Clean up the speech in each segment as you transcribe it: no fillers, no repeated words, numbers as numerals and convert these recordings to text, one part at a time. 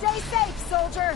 Stay safe, soldier!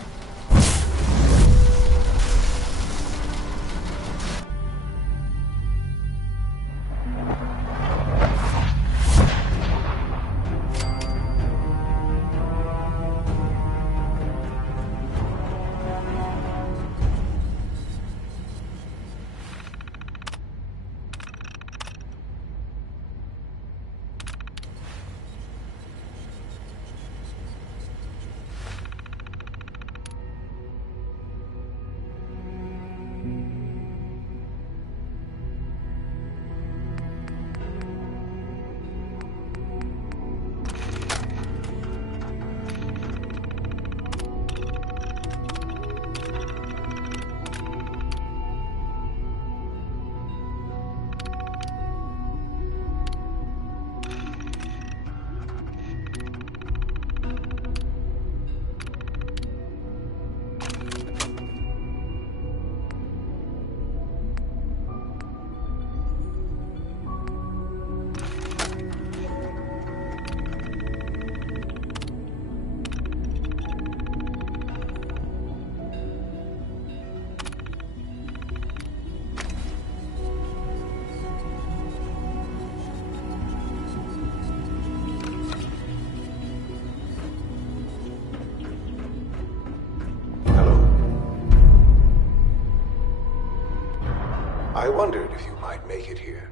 I wondered if you might make it here.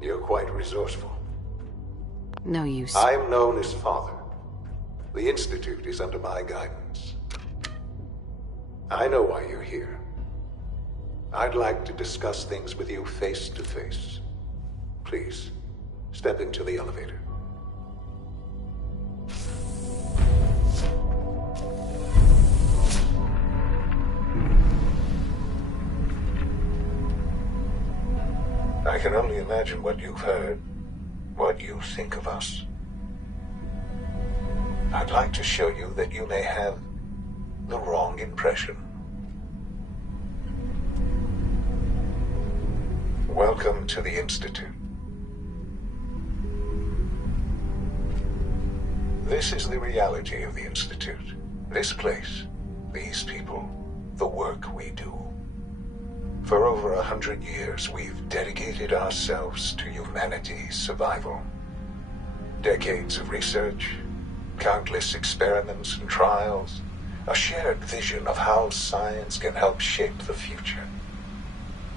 You're quite resourceful. No use. I'm known as Father. The Institute is under my guidance. I know why you're here. I'd like to discuss things with you face to face. Please, step into the elevator. I can only imagine what you've heard, what you think of us. I'd like to show you that you may have the wrong impression. Welcome to the Institute. This is the reality of the Institute. This place, these people, the work we do. For over 100 years, we've dedicated ourselves to humanity's survival. Decades of research, countless experiments and trials, a shared vision of how science can help shape the future.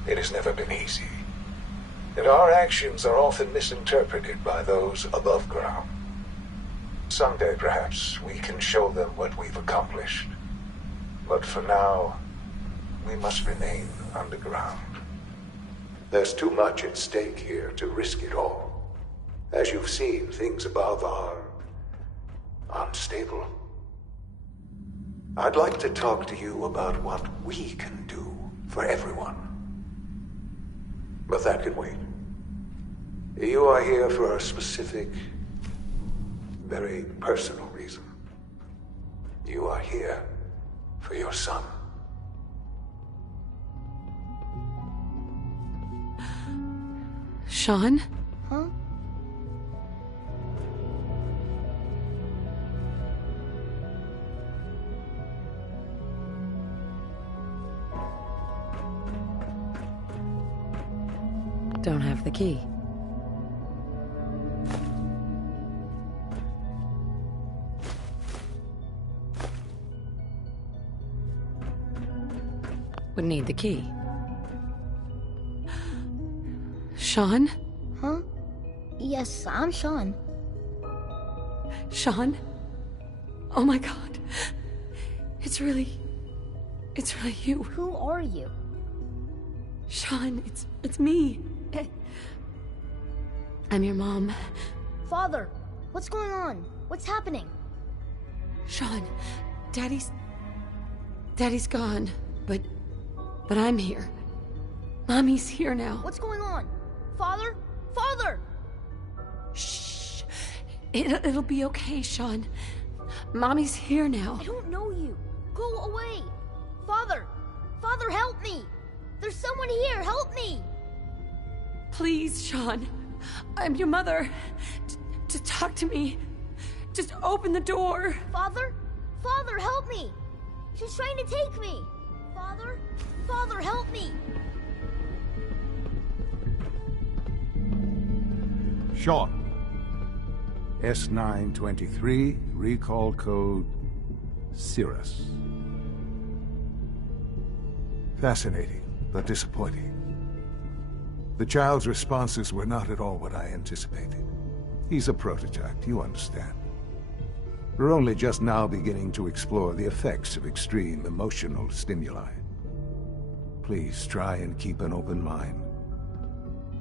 It has never been easy, and our actions are often misinterpreted by those above ground. Someday, perhaps, we can show them what we've accomplished. But for now, we must remain underground. There's too much at stake here to risk it all. As you've seen, things above are unstable. I'd like to talk to you about what we can do for everyone. But that can wait. You are here for a specific, very personal reason. You are here for your son. Sean? Huh? Don't have the key. Would need the key. Sean? Huh? Yes, I'm Sean. Sean? Oh my god. It's really you. Who are you? Sean, it's me. I'm your mom. Father, what's going on? What's happening? Sean, Daddy's gone, but I'm here. Mommy's here now. What's going on? Father? Father! Shh. It'll be okay, Sean. Mommy's here now. I don't know you. Go away. Father! Father, help me! There's someone here, help me! Please, Sean. I'm your mother. To talk to me. Just open the door. Father? Father, She's trying to take me! Father? Father, help me! Sean. S923, recall code Cirrus. Fascinating, but disappointing. The child's responses were not at all what I anticipated. He's a prototype, you understand. We're only just now beginning to explore the effects of extreme emotional stimuli. Please try and keep an open mind.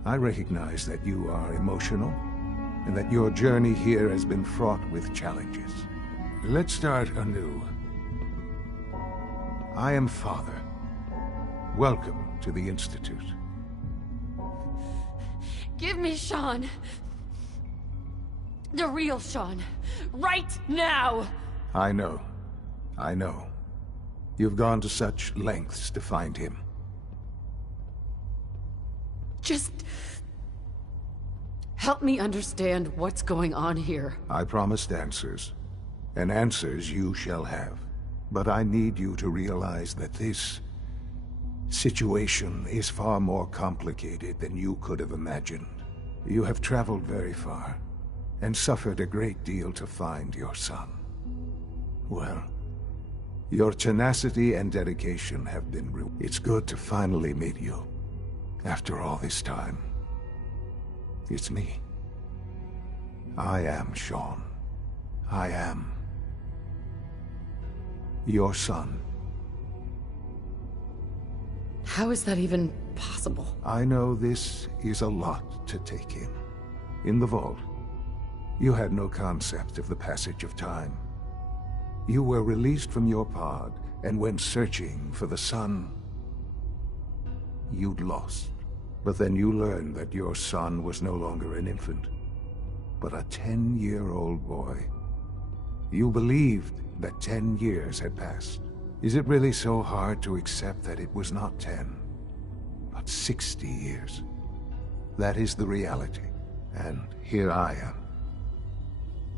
I recognize that you are emotional, and that your journey here has been fraught with challenges. Let's start anew. I am Father. Welcome to the Institute. Give me Sean. The real Sean. Right now! I know. I know. You've gone to such lengths to find him. Just... help me understand what's going on here. I promised answers, and answers you shall have. But I need you to realize that this situation is far more complicated than you could have imagined. You have traveled very far, and suffered a great deal to find your son. Well, your tenacity and dedication have been It's good to finally meet you, after all this time. It's me. I am Sean. I am your son. How is that even possible? I know this is a lot to take in. In the vault, you had no concept of the passage of time. You were released from your pod and went searching for the son you'd lost. But then you learned that your son was no longer an infant, but a 10-year-old boy. You believed that 10 years had passed. Is it really so hard to accept that it was not 10, but 60 years? That is the reality, and here I am.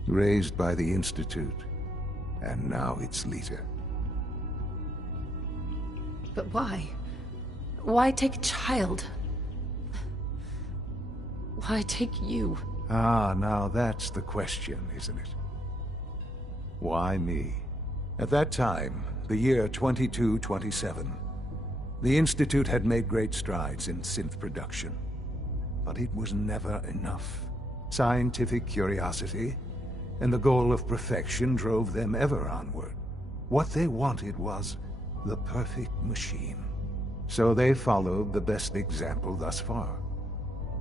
Raised by the Institute, and now its leader. But why? Why take a child? Why take you? Ah, now that's the question, isn't it? Why me? At that time, the year 2227, the Institute had made great strides in synth production. But it was never enough. Scientific curiosity and the goal of perfection drove them ever onward. What they wanted was the perfect machine. So they followed the best example thus far.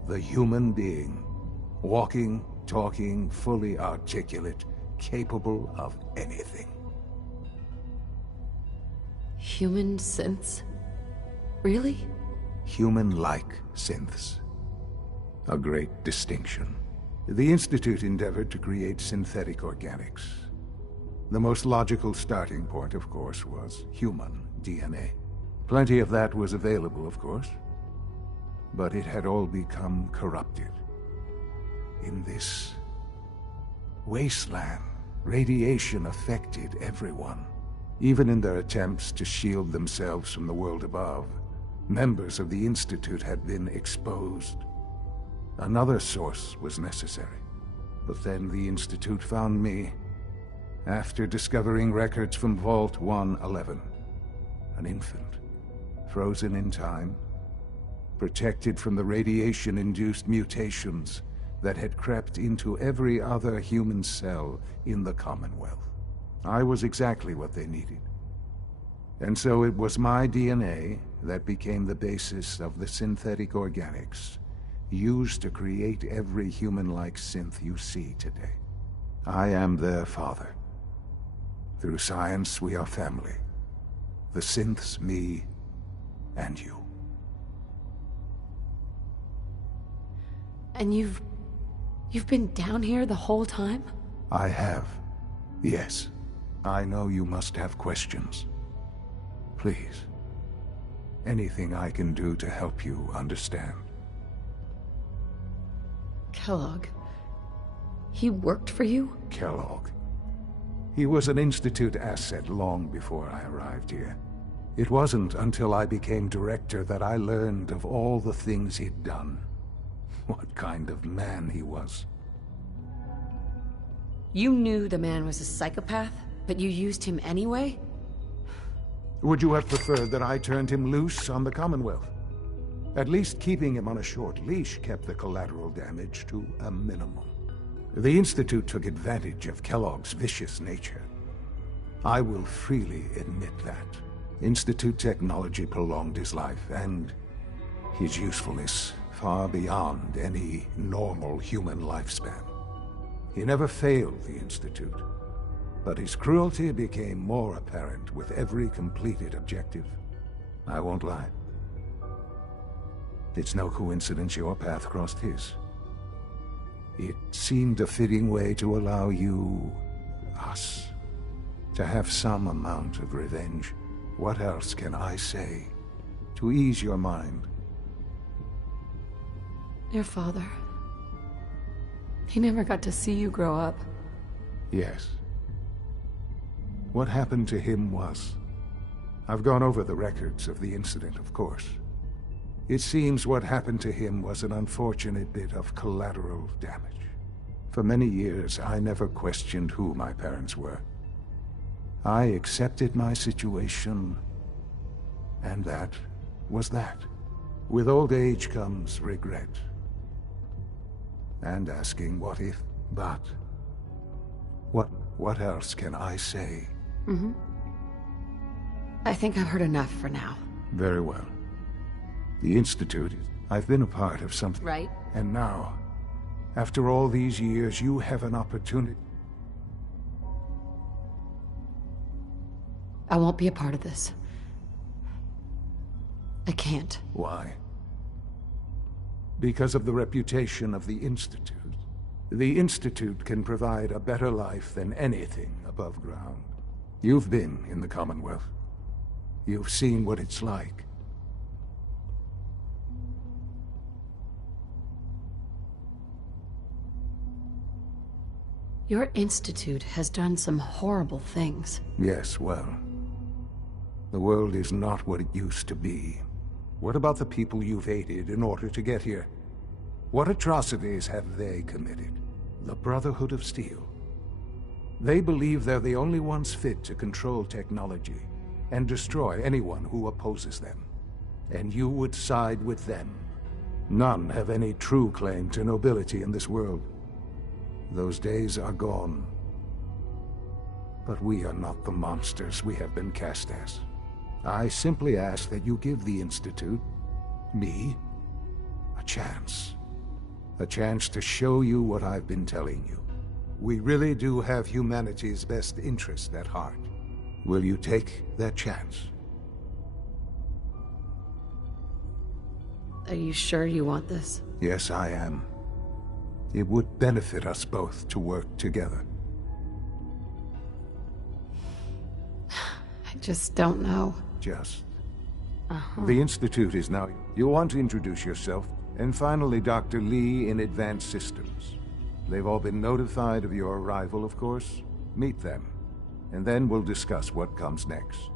The human being. Walking, talking, fully articulate, capable of anything. Human synths? Really? Human-like synths. A great distinction. The Institute endeavored to create synthetic organics. The most logical starting point, of course, was human DNA. Plenty of that was available, of course. But it had all become corrupted. In this wasteland, radiation affected everyone. Even in their attempts to shield themselves from the world above, members of the Institute had been exposed. Another source was necessary. But then the Institute found me, after discovering records from Vault 111. An infant, frozen in time, protected from the radiation-induced mutations that had crept into every other human cell in the Commonwealth. I was exactly what they needed. And so it was my DNA that became the basis of the synthetic organics used to create every human-like synth you see today. I am their father. Through science, we are family. The synths, me, and you. And you've been down here the whole time? I have. Yes. I know you must have questions. Please. Anything I can do to help you understand. Kellogg. He worked for you? Kellogg. He was an Institute asset long before I arrived here. It wasn't until I became director that I learned of all the things he'd done. What kind of man he was. You knew the man was a psychopath, but you used him anyway? Would you have preferred that I turned him loose on the Commonwealth? At least keeping him on a short leash kept the collateral damage to a minimum. The Institute took advantage of Kellogg's vicious nature. I will freely admit that. Institute technology prolonged his life, and his usefulness far beyond any normal human lifespan. He never failed the Institute, but his cruelty became more apparent with every completed objective. I won't lie. It's no coincidence your path crossed his. It seemed a fitting way to allow you, us, to have some amount of revenge. What else can I say to ease your mind? Your father. He never got to see you grow up. Yes. What happened to him was... I've gone over the records of the incident, of course. It seems what happened to him was an unfortunate bit of collateral damage. For many years, I never questioned who my parents were. I accepted my situation, and that was that. With old age comes regret. And asking what if, but... What else can I say? I think I've heard enough for now. Very well. The Institute, I've been a part of something. Right. And now, after all these years, you have an opportunity. I won't be a part of this. I can't. Why? Because of the reputation of the Institute. The Institute can provide a better life than anything above ground. You've been in the Commonwealth. You've seen what it's like. Your institute has done some horrible things. Yes, well... the world is not what it used to be. What about the people you've aided in order to get here? What atrocities have they committed? The Brotherhood of Steel. They believe they're the only ones fit to control technology and destroy anyone who opposes them. And you would side with them. None have any true claim to nobility in this world. Those days are gone. But we are not the monsters we have been cast as. I simply ask that you give the Institute, me, a chance. A chance to show you what I've been telling you. We really do have humanity's best interest at heart. Will you take that chance? Are you sure you want this? Yes, I am. It would benefit us both to work together. I just don't know. Just. The Institute is now... You want to introduce yourself, and finally Dr. Lee in Advanced Systems. They've all been notified of your arrival, of course. Meet them, and then we'll discuss what comes next.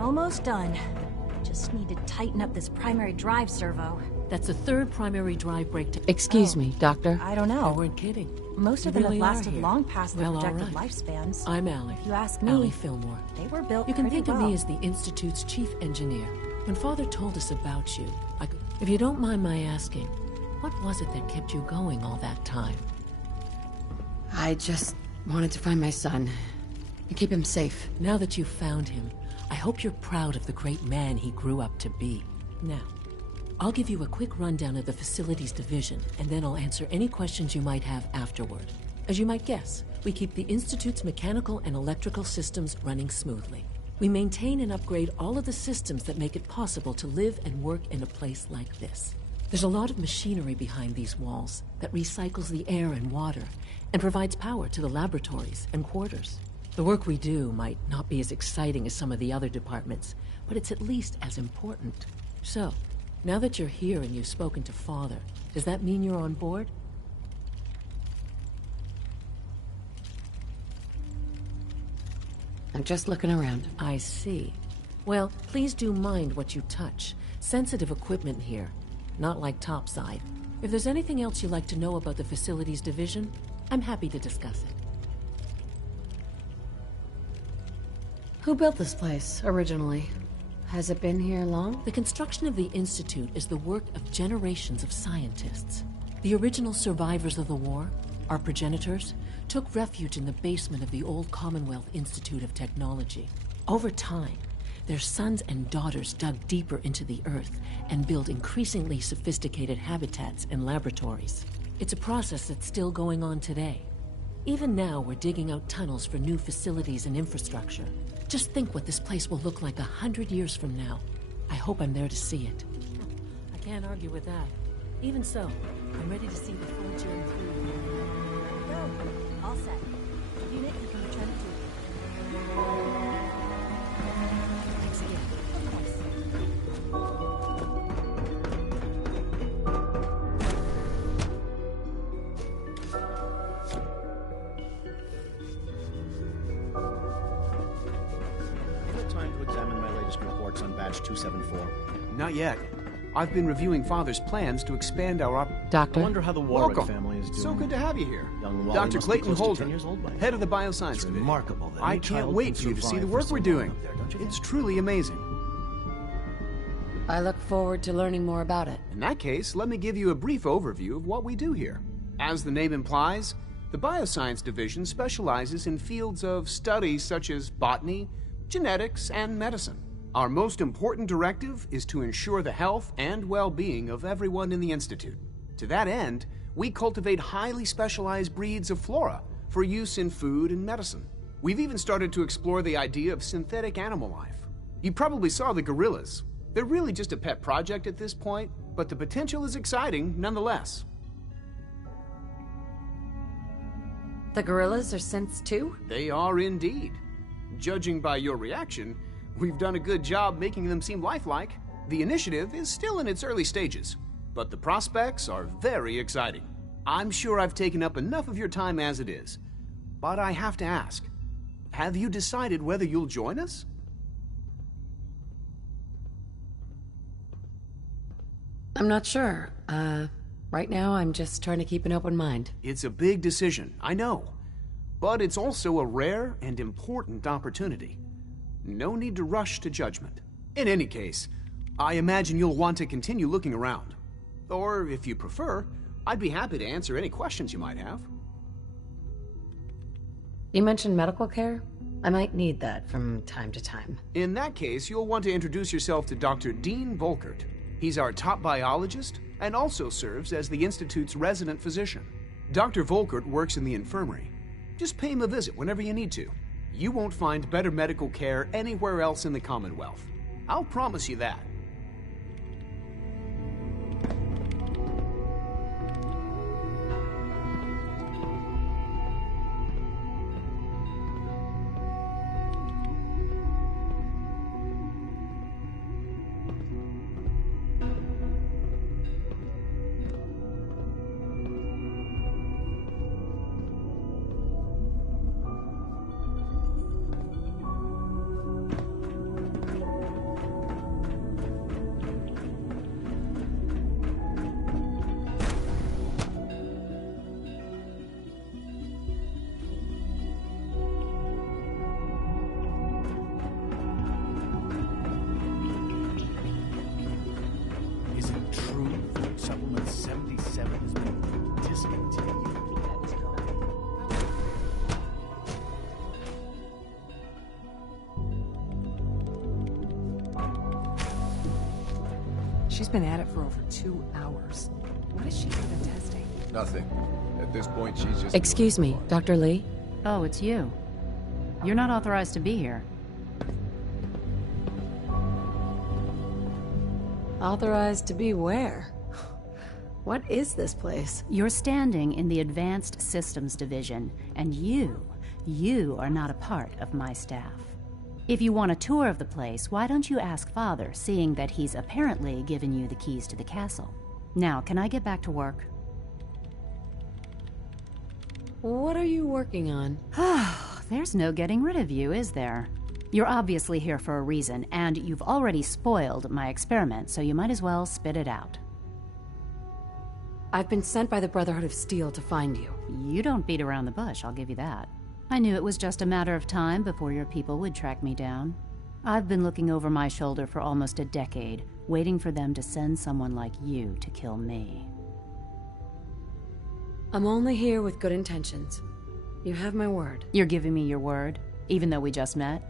Almost done. Just need to tighten up this primary drive servo. That's the third primary drive breakdown. Excuse me, Doctor. I don't I know. weren't kidding. Most You of them really have are lasted here. long past their Well, all projected right. lifespans. I'm Allie. If you ask me, Allie Fillmore. they were built You can pretty think of well. me as the Institute's chief engineer. When Father told us about you, if you don't mind my asking, what was it that kept you going all that time? I just wanted to find my son and keep him safe. Now that you've found him, I hope you're proud of the great man he grew up to be. Now, I'll give you a quick rundown of the Facilities Division, and then I'll answer any questions you might have afterward. As you might guess, we keep the Institute's mechanical and electrical systems running smoothly. We maintain and upgrade all of the systems that make it possible to live and work in a place like this. There's a lot of machinery behind these walls that recycles the air and water and provides power to the laboratories and quarters. The work we do might not be as exciting as some of the other departments, but it's at least as important. So, now that you're here and you've spoken to Father, does that mean you're on board? I'm just looking around. I see. Well, please do mind what you touch. Sensitive equipment here, not like topside. If there's anything else you'd like to know about the Facilities Division, I'm happy to discuss it. Who built this place, originally? Has it been here long? The construction of the Institute is the work of generations of scientists. The original survivors of the war, our progenitors, took refuge in the basement of the old Commonwealth Institute of Technology. Over time, their sons and daughters dug deeper into the earth and built increasingly sophisticated habitats and laboratories. It's a process that's still going on today. Even now, we're digging out tunnels for new facilities and infrastructure. Just think what this place will look like 100 years from now. I hope I'm there to see it. I can't argue with that. Even so, I'm ready to see the full journey through. Go. All set. Unit, you can return to. Thanks again. Of course. Time to examine my latest reports on Batch 274. Not yet. I've been reviewing Father's plans to expand our I Doctor? wonder how the Warwick Welcome. family is doing. So good to have you here. Young Wally Dr. must be Clayton close to Holder, 10 years old by now. head of the Bioscience It's Division. remarkable that I any can't child wait can for you to see the survive work for so we're long doing. up there, don't you It's think? truly amazing. I look forward to learning more about it. In that case, let me give you a brief overview of what we do here. As the name implies, the Bioscience Division specializes in fields of study such as botany, genetics, and medicine. Our most important directive is to ensure the health and well-being of everyone in the Institute. To that end, we cultivate highly specialized breeds of flora for use in food and medicine. We've even started to explore the idea of synthetic animal life. You probably saw the gorillas. They're really just a pet project at this point, but the potential is exciting nonetheless. The gorillas are synths too? They are indeed. Judging by your reaction, we've done a good job making them seem lifelike. The initiative is still in its early stages, but the prospects are very exciting. I'm sure I've taken up enough of your time as it is, but I have to ask, have you decided whether you'll join us? I'm not sure. Right now I'm just trying to keep an open mind. It's a big decision, I know, but it's also a rare and important opportunity. No need to rush to judgment. In any case, I imagine you'll want to continue looking around. Or, if you prefer, I'd be happy to answer any questions you might have. You mentioned medical care? I might need that from time to time. In that case, you'll want to introduce yourself to Dr. Dean Volkert. He's our top biologist and also serves as the Institute's resident physician. Dr. Volkert works in the infirmary. Just pay him a visit whenever you need to. You won't find better medical care anywhere else in the Commonwealth. I'll promise you that. Is it true that supplement 77 has been discontinued? She's been at it for over 2 hours. What is she even testing? Nothing. At this point, she's just... Excuse me, Dr. Lee? Oh, it's you. You're not authorized to be here. Authorized to be where? What is this place? You're standing in the Advanced Systems Division, and you are not a part of my staff. If you want a tour of the place, why don't you ask Father, seeing that he's apparently given you the keys to the castle? Now, can I get back to work? What are you working on? There's no getting rid of you, is there? You're obviously here for a reason, and you've already spoiled my experiment, so you might as well spit it out. I've been sent by the Brotherhood of Steel to find you. You don't beat around the bush, I'll give you that. I knew it was just a matter of time before your people would track me down. I've been looking over my shoulder for almost a decade, waiting for them to send someone like you to kill me. I'm only here with good intentions. You have my word. You're giving me your word, even though we just met?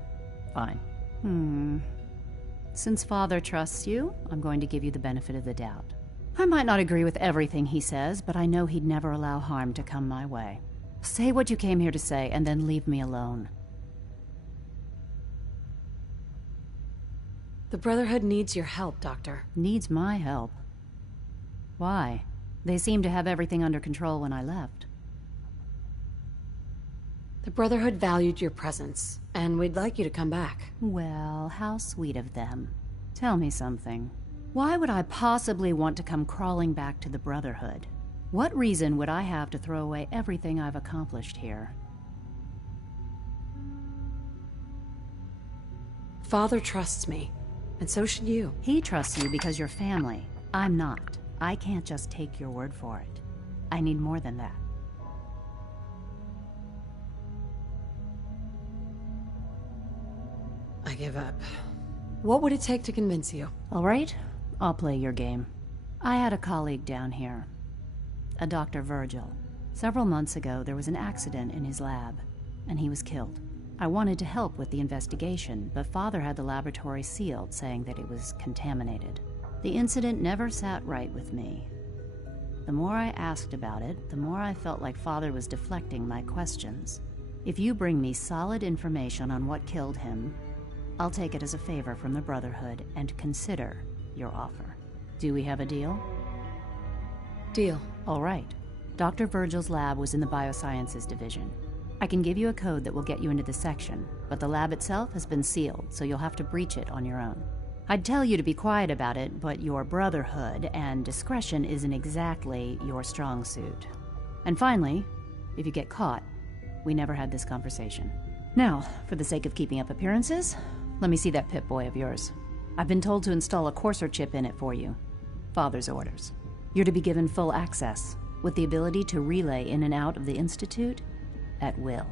Fine. Since Father trusts you, I'm going to give you the benefit of the doubt. I might not agree with everything he says, but I know he'd never allow harm to come my way. Say what you came here to say, and then leave me alone. The Brotherhood needs your help, Doctor. Needs my help? Why? They seemed to have everything under control when I left. The Brotherhood valued your presence, and we'd like you to come back. Well, how sweet of them. Tell me something. Why would I possibly want to come crawling back to the Brotherhood? What reason would I have to throw away everything I've accomplished here? Father trusts me, and so should you. He trusts you because you're family. I'm not. I can't just take your word for it. I need more than that. I give up. What would it take to convince you? All right, I'll play your game. I had a colleague down here, a Dr. Virgil. Several months ago, there was an accident in his lab, and he was killed. I wanted to help with the investigation, but Father had the laboratory sealed, saying that it was contaminated. The incident never sat right with me. The more I asked about it, the more I felt like Father was deflecting my questions. If you bring me solid information on what killed him, I'll take it as a favor from the Brotherhood and consider your offer. Do we have a deal? Deal. All right. Dr. Virgil's lab was in the Biosciences Division. I can give you a code that will get you into the section, but the lab itself has been sealed, so you'll have to breach it on your own. I'd tell you to be quiet about it, but your Brotherhood and discretion isn't exactly your strong suit. And finally, if you get caught, we never had this conversation. Now, for the sake of keeping up appearances, let me see that Pip-Boy of yours. I've been told to install a courser chip in it for you. Father's orders. You're to be given full access, with the ability to relay in and out of the Institute at will.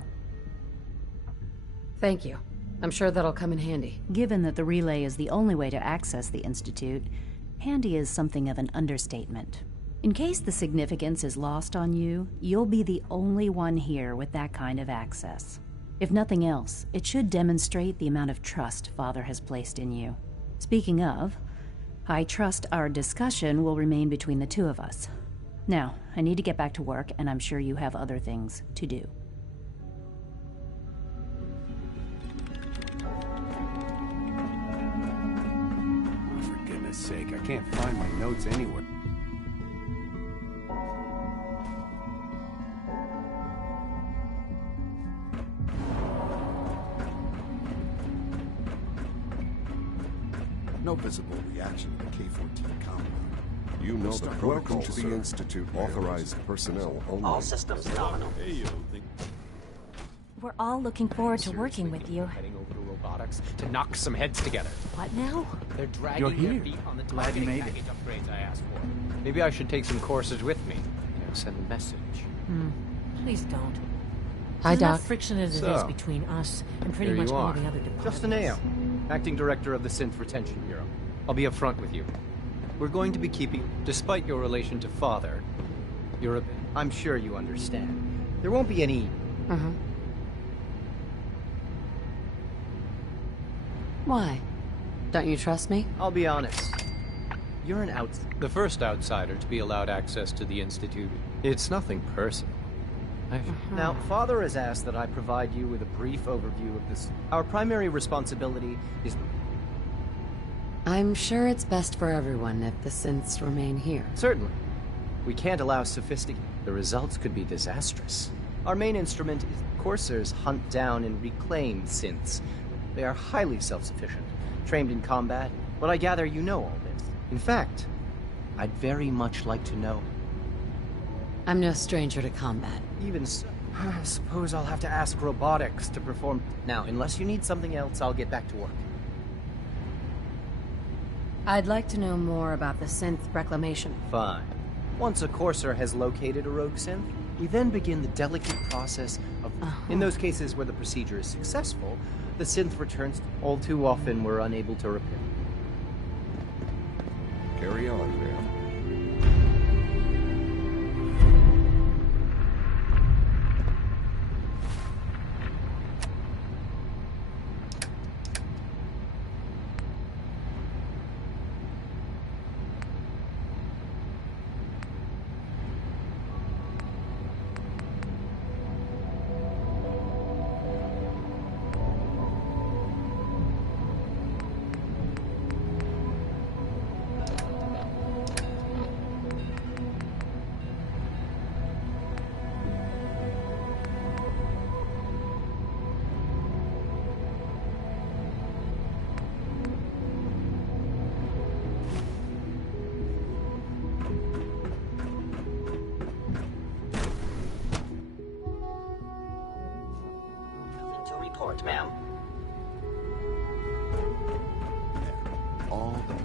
Thank you. I'm sure that'll come in handy. Given that the relay is the only way to access the Institute, handy is something of an understatement. In case the significance is lost on you, you'll be the only one here with that kind of access. If nothing else, it should demonstrate the amount of trust Father has placed in you. Speaking of, I trust our discussion will remain between the two of us. Now, I need to get back to work, and I'm sure you have other things to do. Oh, for goodness sake, I can't find my notes anywhere. No visible reaction to the K-14 compound. You know the protocol, Welcome to sir. the Institute. Authorized personnel only. All systems nominal. We're all looking forward to working with you. Heading over to robotics to knock some heads together. What now? They're dragging You're their here. feet on the Glad you targeting made it. package upgrades I asked for. Maybe I should take some courses with me. Send a message. Please don't. Hi, There's enough Doc. friction as it So, is between us and pretty here much you all are. the other departments. Justin A.O., Acting Director of the Synth Retention Bureau. I'll be upfront with you. We're going to be keeping, despite your relation to Father, I'm sure you understand. There won't be any... Why? Don't you trust me? I'll be honest. you're the first outsider to be allowed access to the Institute. It's nothing personal. Now, Father has asked that I provide you with a brief overview of this. Our primary responsibility is... I'm sure it's best for everyone if the synths remain here. Certainly. We can't allow sophisticated... The results could be disastrous. Our main instrument is coursers hunt down and reclaim synths. They are highly self-sufficient, trained in combat, but I gather you know all this. In fact, I'd very much like to know. I'm no stranger to combat. Even so, I suppose I'll have to ask robotics to perform... Now, unless you need something else, I'll get back to work. I'd like to know more about the synth reclamation. Fine. Once a courser has located a rogue synth, we then begin the delicate process of... In those cases where the procedure is successful, the synth returns. All too often, we're unable to repair. Carry on, man. Report, ma'am. All done.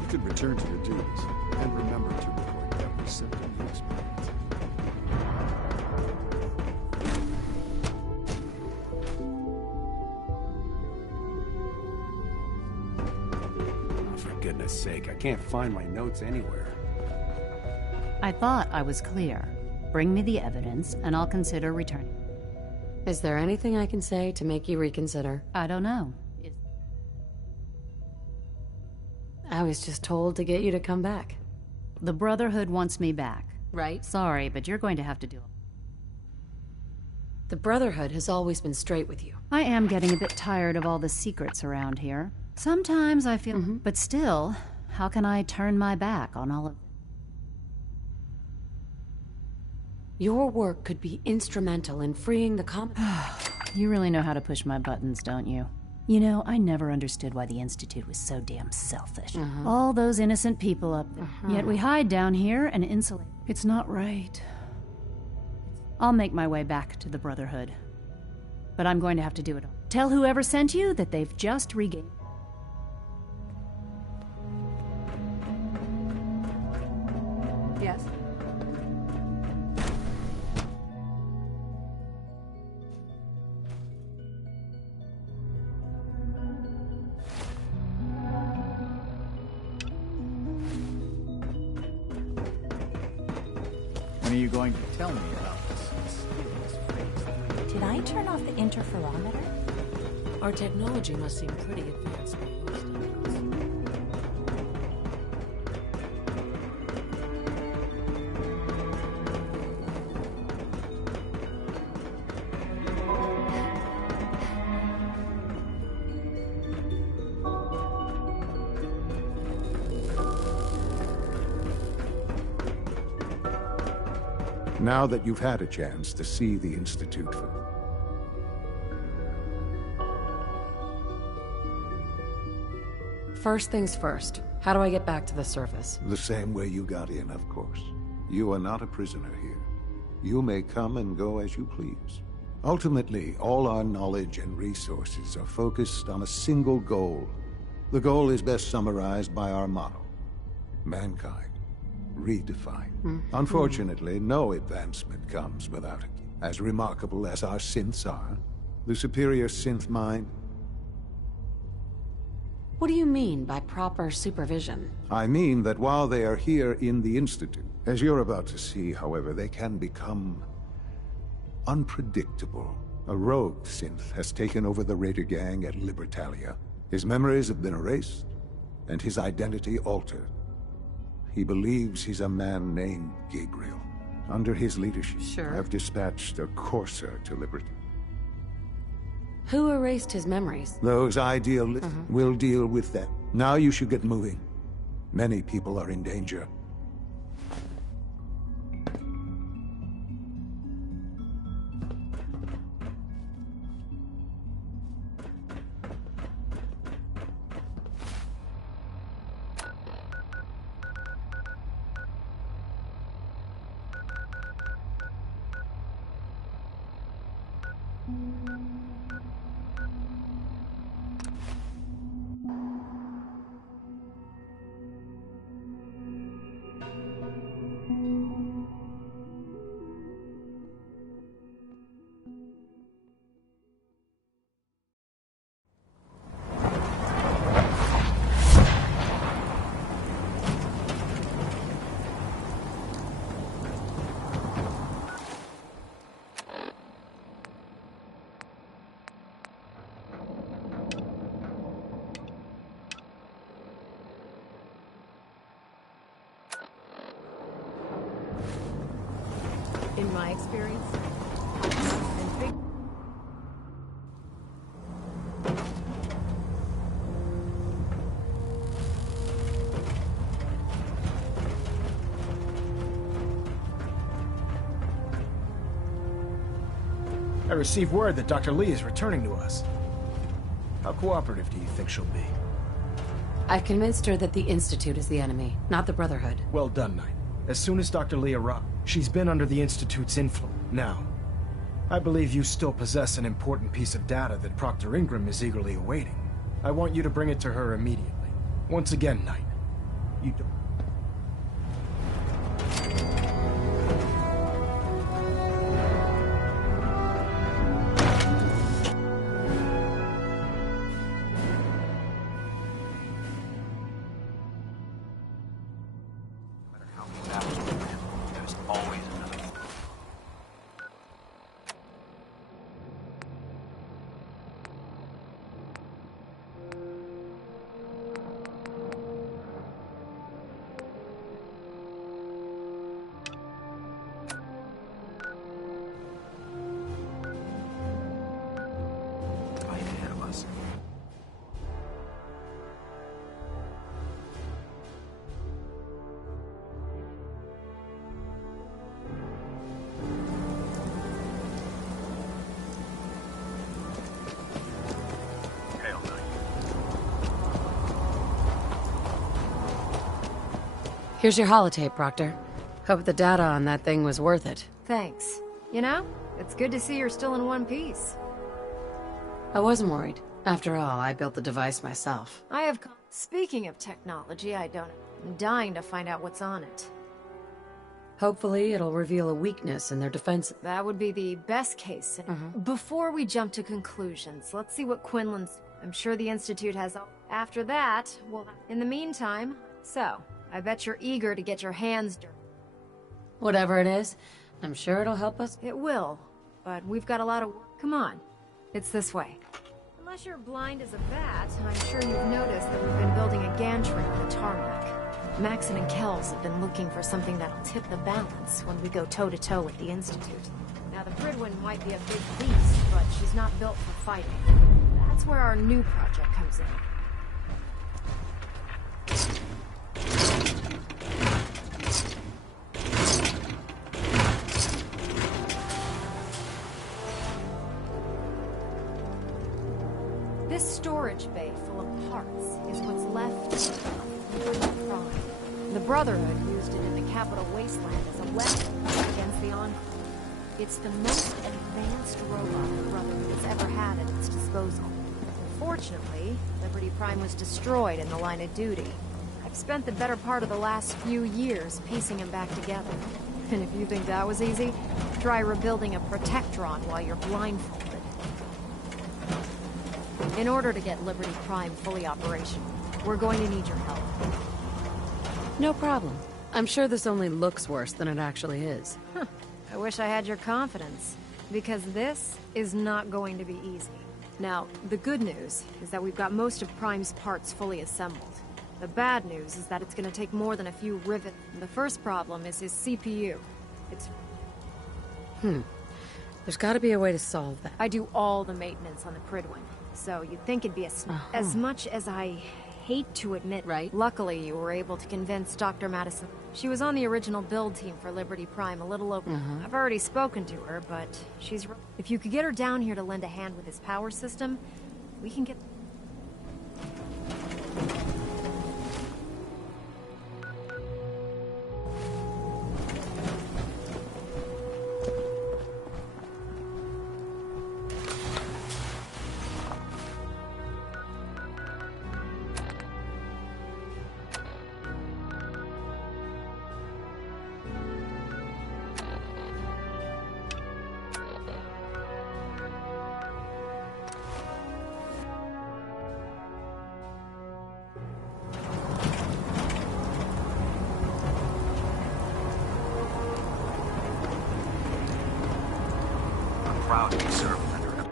You can return to your duties, and remember to report every symptom you experience. Oh, for goodness sake, I can't find my notes anywhere. I thought I was clear. Bring me the evidence, and I'll consider returning. Is there anything I can say to make you reconsider? I don't know. I was just told to get you to come back. The Brotherhood wants me back. Right? Sorry, but you're going to have to do it. The Brotherhood has always been straight with you. I am getting a bit tired of all the secrets around here. Sometimes I feel... But still, how can I turn my back on all of... Your work could be instrumental in freeing the You really know how to push my buttons, don't you? You know, I never understood why the Institute was so damn selfish. All those innocent people up there. Yet we hide down here and insulate. It's not right. I'll make my way back to the Brotherhood. But I'm going to have to do it all. Tell whoever sent you that they've just regained... Yes? When are you going to tell me about this? Did I turn off the interferometer? Our technology must seem pretty advanced. Now that you've had a chance to see the Institute for... First things first. How do I get back to the surface? The same way you got in, of course. You are not a prisoner here. You may come and go as you please. Ultimately, all our knowledge and resources are focused on a single goal. The goal is best summarized by our motto: mankind redefined. Unfortunately, no advancement comes without it. As remarkable as our synths are, the superior synth mind... What do you mean by proper supervision? I mean that while they are here in the Institute, as you're about to see, however, they can become unpredictable. A rogue synth has taken over the Raider gang at Libertalia. His memories have been erased, and his identity altered. he believes he's a man named Gabriel. Under his leadership, Sure. I've dispatched a courser to Liberty. Who erased his memories? Those idealists will deal with that. Now you should get moving. Many people are in danger. In my experience, I received word that Dr. Lee is returning to us. How cooperative do you think she'll be? I convinced her that the Institute is the enemy, not the Brotherhood. Well done, Knight. As soon as Dr. Lee arrived, she's been under the Institute's influence. Now, I believe you still possess an important piece of data that Proctor Ingram is eagerly awaiting. I want you to bring it to her immediately. Once again, Knight, you don't... Here's your holotape, Proctor. Hope the data on that thing was worth it. thanks. You know, it's good to see you're still in one piece. I wasn't worried. After all, I built the device myself. I have... Speaking of technology, I'm dying to find out what's on it. Hopefully, it'll reveal a weakness in their defense. That would be the best case. Before we jump to conclusions, let's see what Quinlan's... I'm sure the Institute has... After that, well, in the meantime... So, I bet you're eager to get your hands dirty. Whatever it is, I'm sure it'll help us. It will, but we've got a lot of work. Come on, it's this way. Unless you're blind as a bat, I'm sure you've noticed that we've been building a gantry on the tarmac. Maxon and Kells have been looking for something that'll tip the balance when we go toe-to-toe with the Institute. Now, the Bridwin might be a big beast, but she's not built for fighting. That's where our new project comes in. This storage bay full of parts is what's left of Prime. The Brotherhood used it in the Capital Wasteland as a weapon against the Enclave. It's the most advanced robot the Brotherhood has ever had at its disposal. Unfortunately, Liberty Prime was destroyed in the line of duty. I've spent the better part of the last few years piecing him back together. And if you think that was easy, try rebuilding a Protectron while you're blindfolded. In order to get Liberty Prime fully operational, we're going to need your help. No problem. I'm sure this only looks worse than it actually is. I wish I had your confidence, because this is not going to be easy. Now, the good news is that we've got most of Prime's parts fully assembled. The bad news is that it's gonna take more than a few rivets. The first problem is his CPU. It's... There's gotta be a way to solve that. I do all the maintenance on the Prydwen, so you'd think it'd be as much as I hate to admit. Right. Luckily, you were able to convince Dr. Madison. She was on the original build team for Liberty Prime a little over... I've already spoken to her, but she's... If you could get her down here to lend a hand with his power system, we can get... Proud to be serving under him.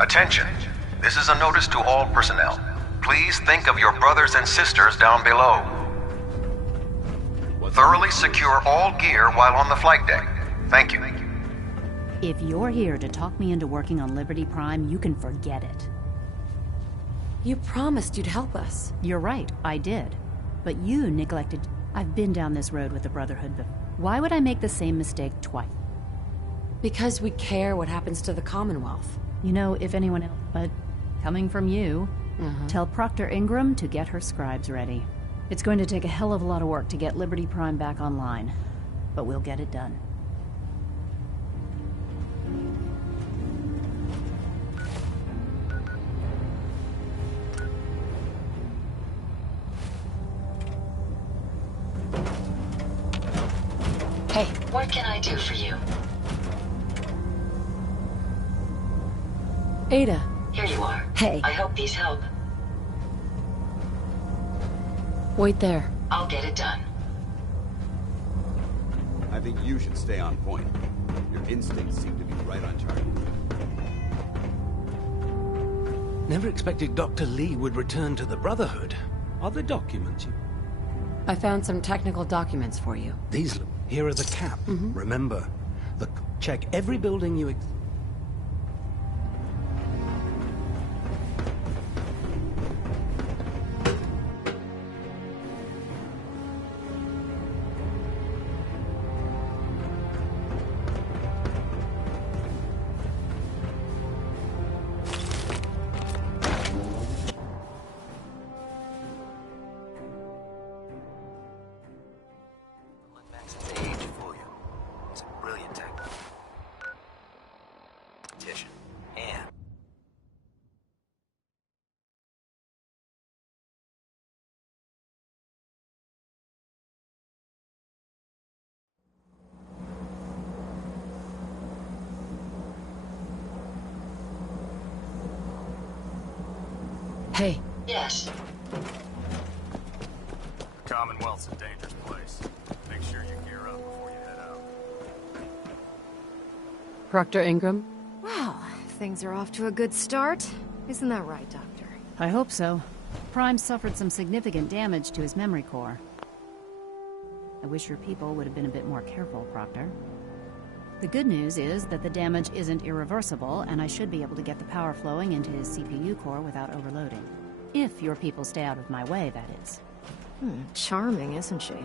Attention. This is a notice to all personnel. Please think of your brothers and sisters down below. Thoroughly secure all gear while on the flight deck. Thank you. If you're here to talk me into working on Liberty Prime, you can forget it. You promised you'd help us. You're right, I did. But you neglected... I've been down this road with the Brotherhood before. Why would I make the same mistake twice? Because we care what happens to the Commonwealth. You know, if anyone else... But coming from you, tell Proctor Ingram to get her scribes ready. It's going to take a hell of a lot of work to get Liberty Prime back online. But we'll get it done. Hey. What can I do for you? Ada. Here you are. Hey. I hope these help. Wait there. I'll get it done. I think you should stay on point. Your instincts seem to be right on target. Never expected Dr. Lee would return to the Brotherhood. Are the documents you... I found some technical documents for you. These look... Here are the cap. Remember, check every building you... Hey. Yes. Commonwealth's a dangerous place. Make sure you gear up before you head out. Proctor Ingram? Well, things are off to a good start. Isn't that right, Doctor? I hope so. Prime suffered some significant damage to his memory core. I wish your people would have been a bit more careful, Proctor. The good news is that the damage isn't irreversible, and I should be able to get the power flowing into his CPU core without overloading. If your people stay out of my way, that is. Charming, isn't she?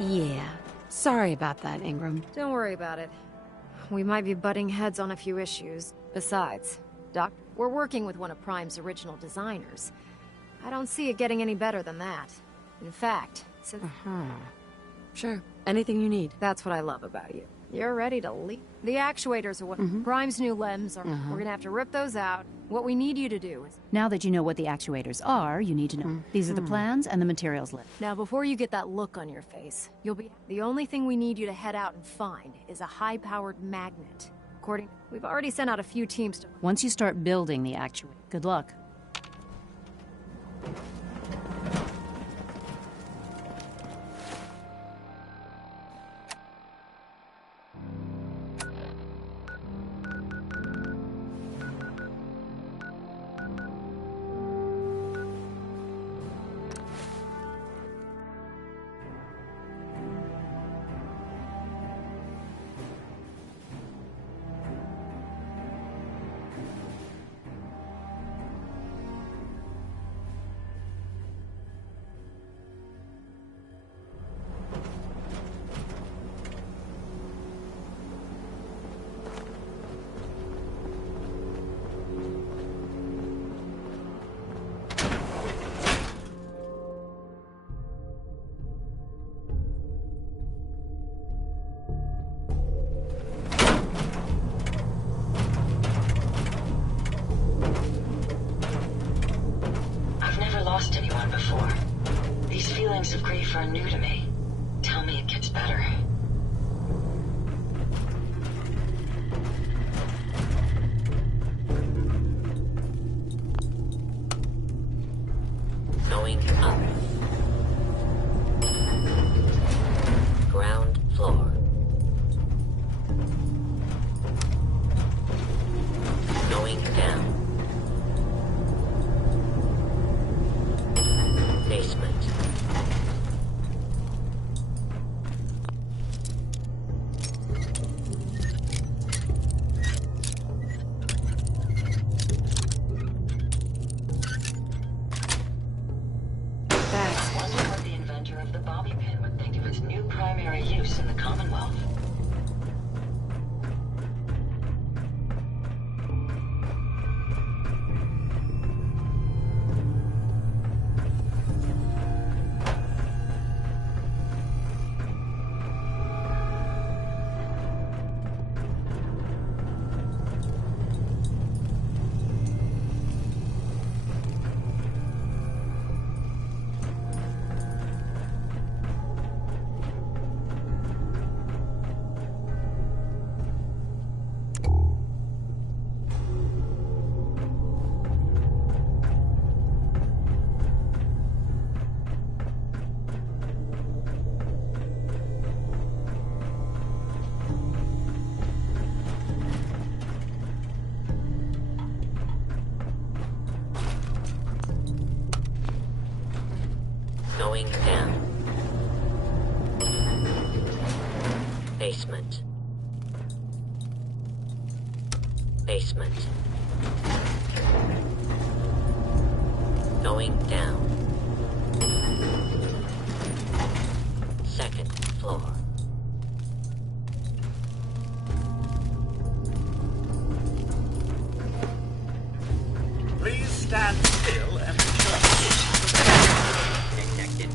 Yeah. Sorry about that, Ingram. Don't worry about it. We might be butting heads on a few issues. Besides, Doc, we're working with one of Prime's original designers. I don't see it getting any better than that. In fact, since... Sure. Anything you need. That's what I love about you. You're ready to leap. The actuators are what Prime's new LEMs are. We're gonna have to rip those out. What we need you to do is... Now that you know what the actuators are, you need to know. These are the plans and the materials list. Now, before you get that look on your face, you'll be... The only thing we need you to head out and find is a high-powered magnet. We've already sent out a few teams to... Once you start building the actuator... Good luck. Lost anyone before. These feelings of grief are new to me. Tell me it gets better. Going up. Ground floor. Going down. Basement. I wonder what the inventor of the bobby pin would think of its new primary use in the Commonwealth. Going down. Basement. Basement. Going down. Second floor. Please stand still and detected.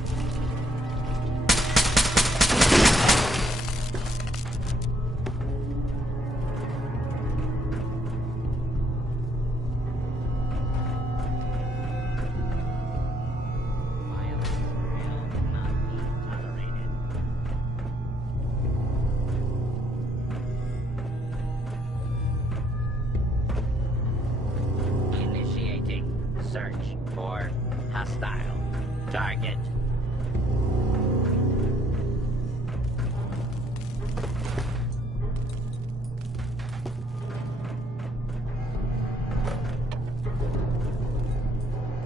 Initiating search for hostile target.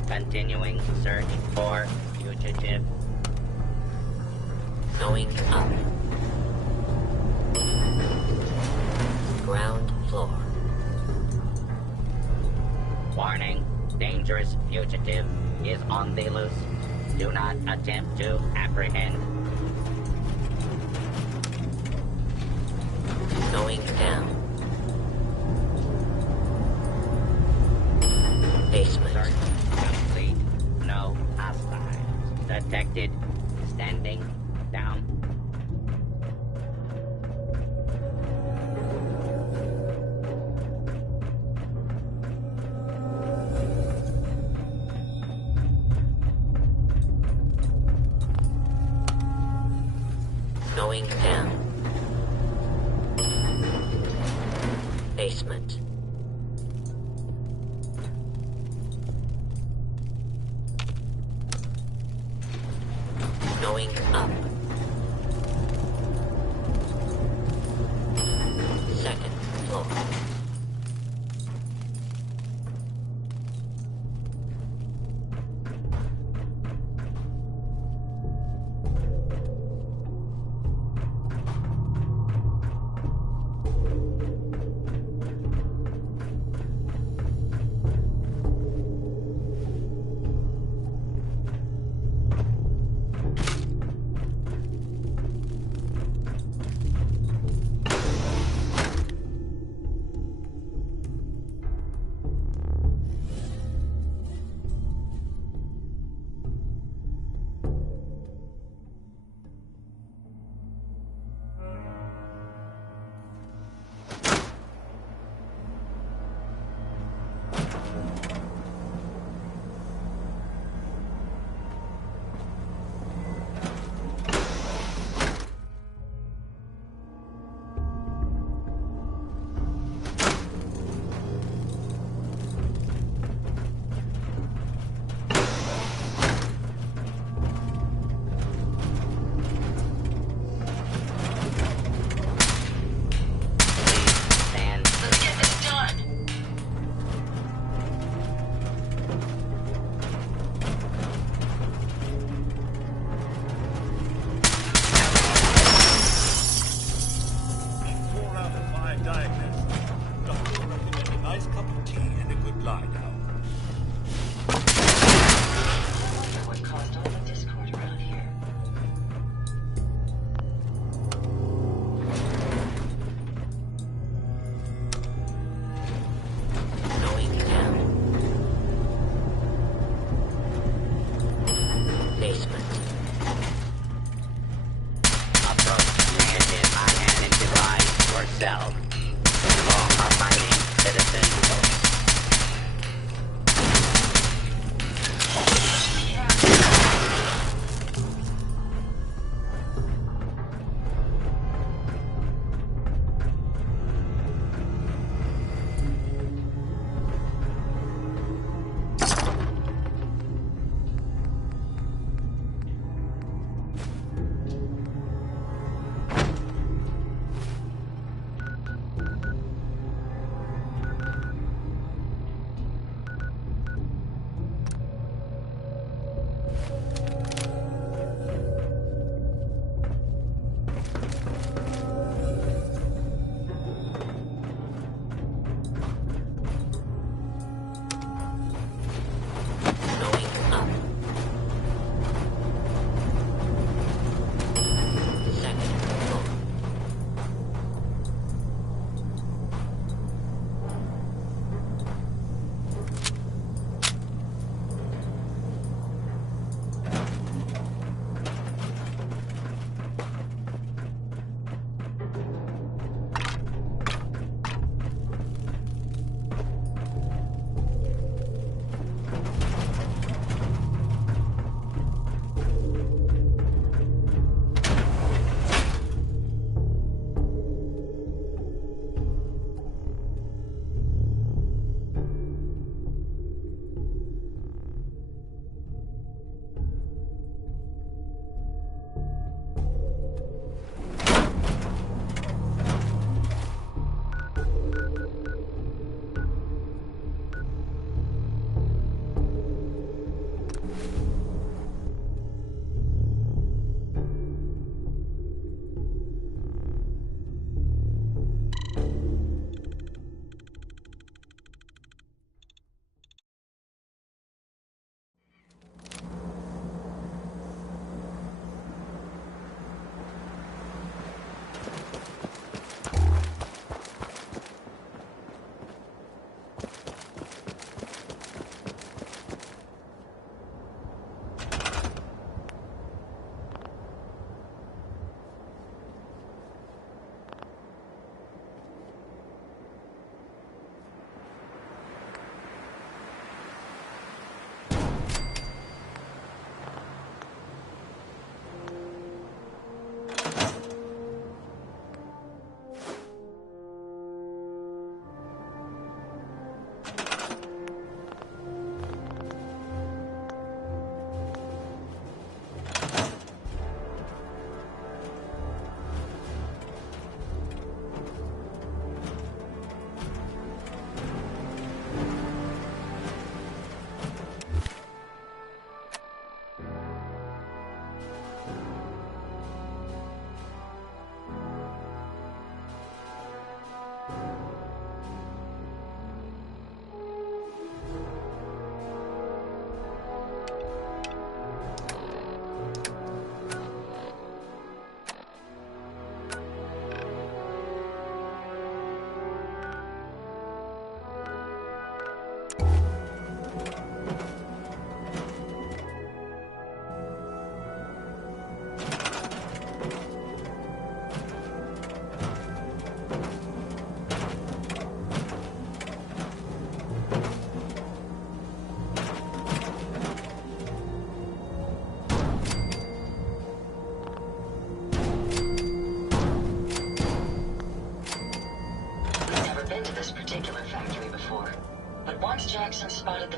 Continuing search for fugitive. Going up. Ground floor. Warning, dangerous fugitive is on the loose. Do not attempt to apprehend. Going down. Basement. Search complete. No hostiles detected. Standing down. Going down. Basement. Going up. Second floor.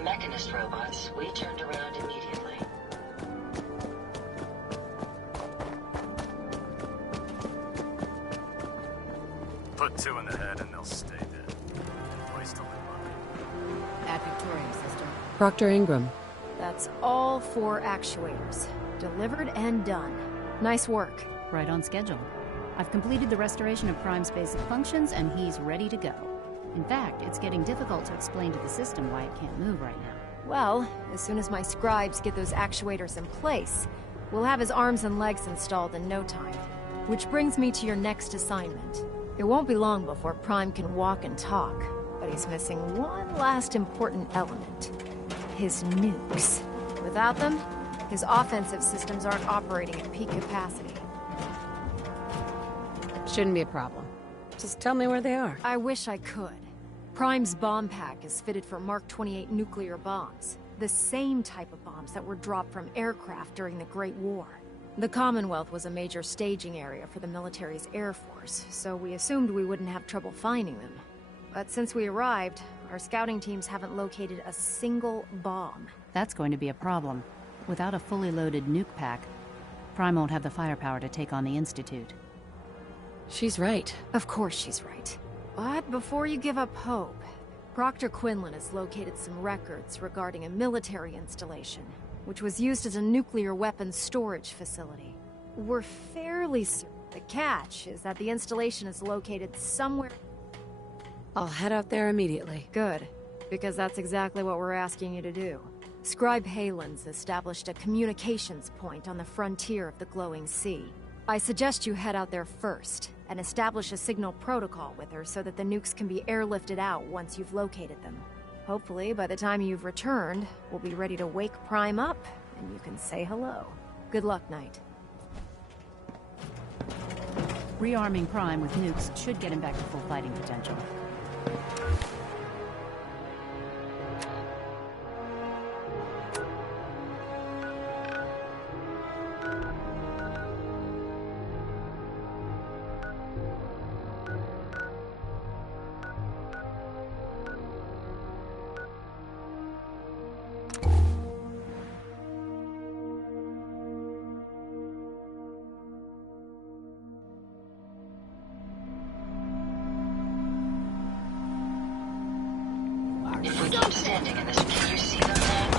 mechanist robots, we turned around immediately. Put 2 in the head and they'll stay dead. Good place to live. At Victoria, sister. Proctor Ingram. That's all 4 actuators. Delivered and done. Nice work. Right on schedule. I've completed the restoration of Prime's basic functions, and he's ready to go. In fact, it's getting difficult to explain to the system why it can't move right now. Well, as soon as my scribes get those actuators in place, we'll have his arms and legs installed in no time. Which brings me to your next assignment. It won't be long before Prime can walk and talk, but he's missing one last important element. His nukes. Without them, his offensive systems aren't operating at peak capacity. Shouldn't be a problem. Just tell me where they are. I wish I could. Prime's bomb pack is fitted for Mark 28 nuclear bombs. The same type of bombs that were dropped from aircraft during the Great War. The Commonwealth was a major staging area for the military's air force, so we assumed we wouldn't have trouble finding them. But since we arrived, our scouting teams haven't located a single bomb. That's going to be a problem. Without a fully loaded nuke pack, Prime won't have the firepower to take on the Institute. She's right. Of course she's right. But before you give up hope, Proctor Quinlan has located some records regarding a military installation, which was used as a nuclear weapons storage facility. We're fairly certain. The catch is that the installation is located somewhere. I'll head out there immediately. Good, because that's exactly what we're asking you to do. Scribe Halen's established a communications point on the frontier of the Glowing Sea. I suggest you head out there first, and establish a signal protocol with her so that the nukes can be airlifted out once you've located them. Hopefully, by the time you've returned, we'll be ready to wake Prime up, and you can say hello. Good luck, Knight. Rearming Prime with nukes should get him back to full fighting potential. If we keep standing in this, can you see them then?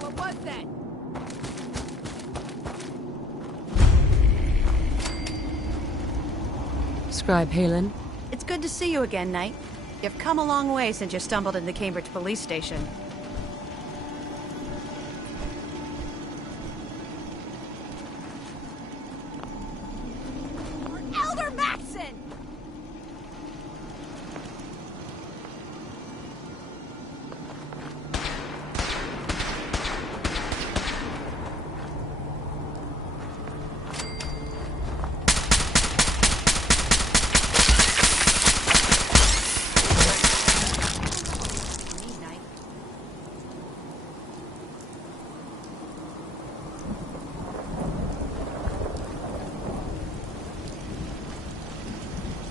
What was that? Scribe Halen. It's good to see you again, Knight. You've come a long way since you stumbled into the Cambridge police station. Elder Maxson!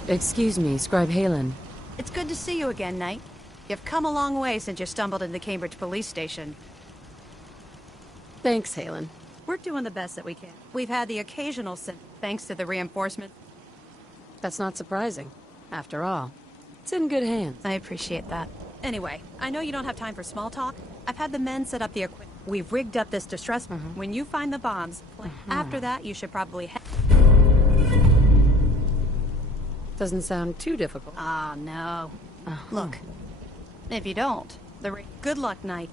Excuse me, Scribe Halen. It's good to see you again, Knight. You've come a long way since you stumbled into the Cambridge police station. Thanks, Halen. We're doing the best that we can. We've had the occasional sin, thanks to the reinforcement. That's not surprising. After all, it's in good hands. I appreciate that. Anyway, I know you don't have time for small talk. I've had the men set up the equipment. We've rigged up this distress. When you find the bombs, after that, you should probably Doesn't sound too difficult. Ah, no. Look, if you don't, good luck, Knight.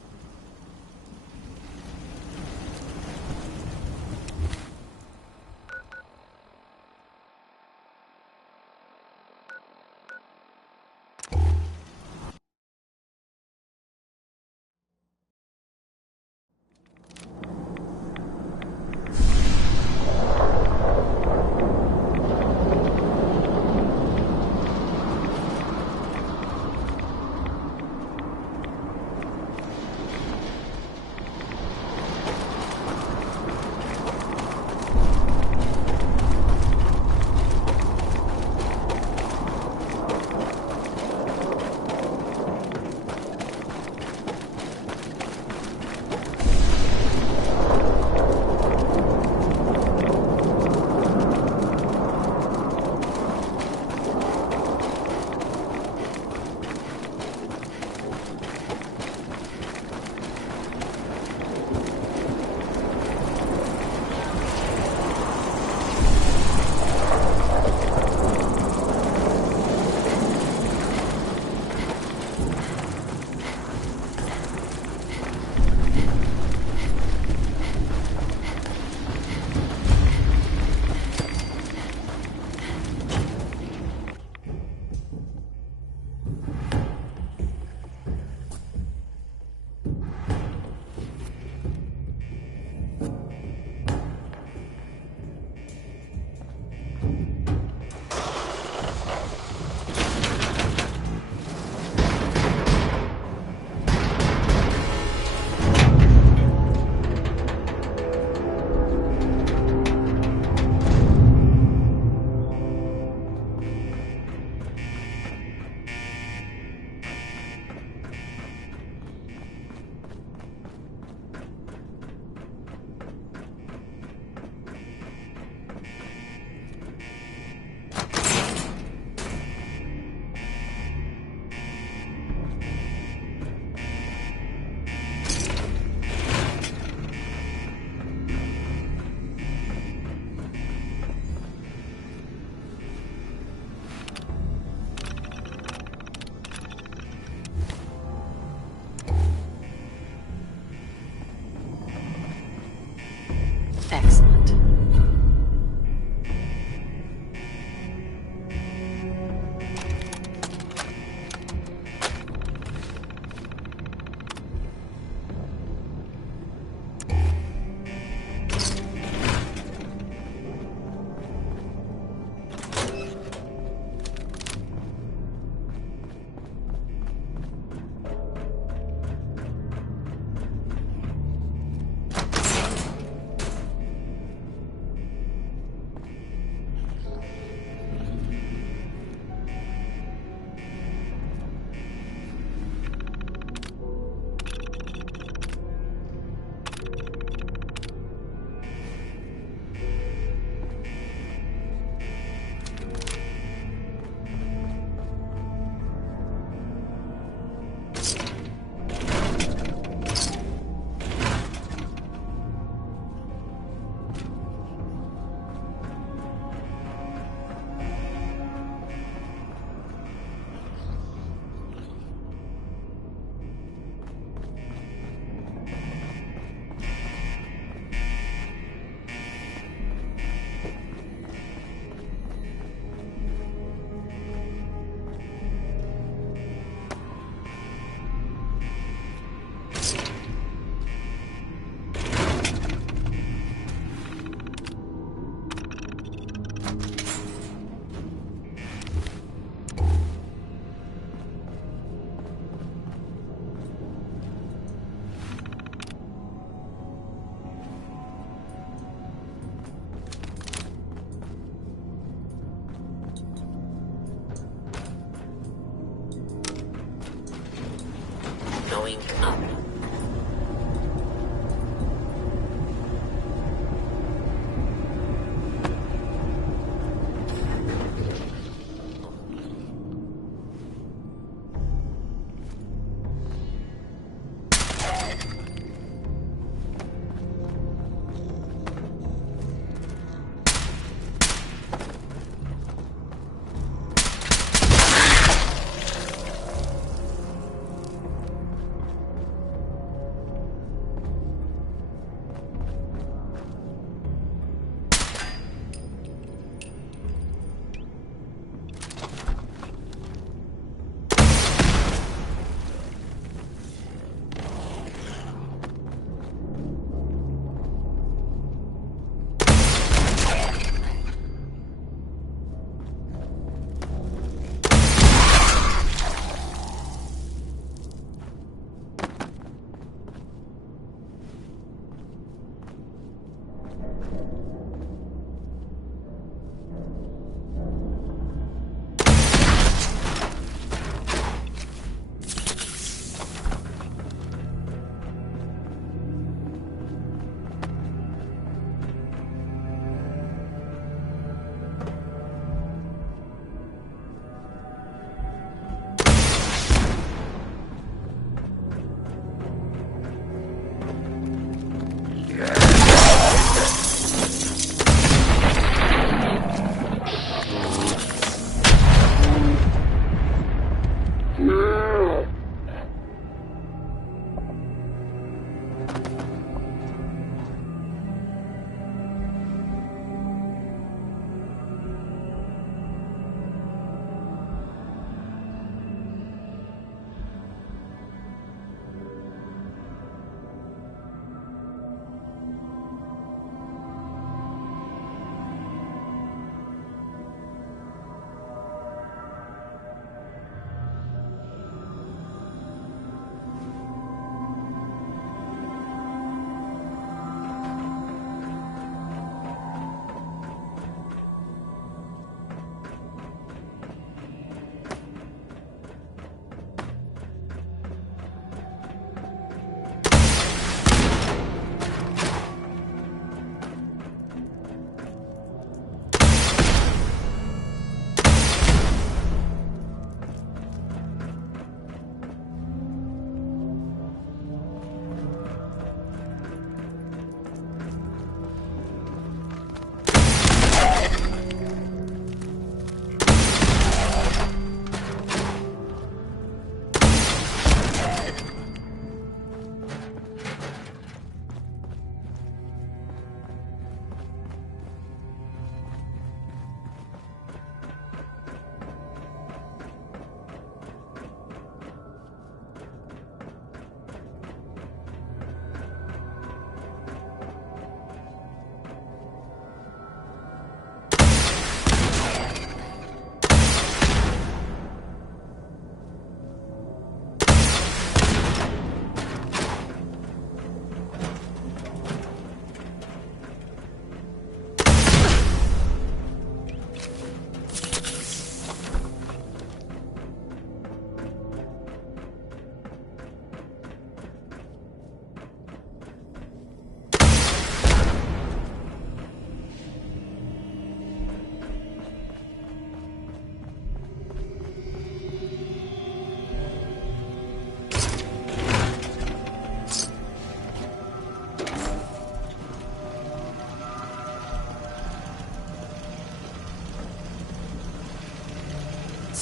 Going up.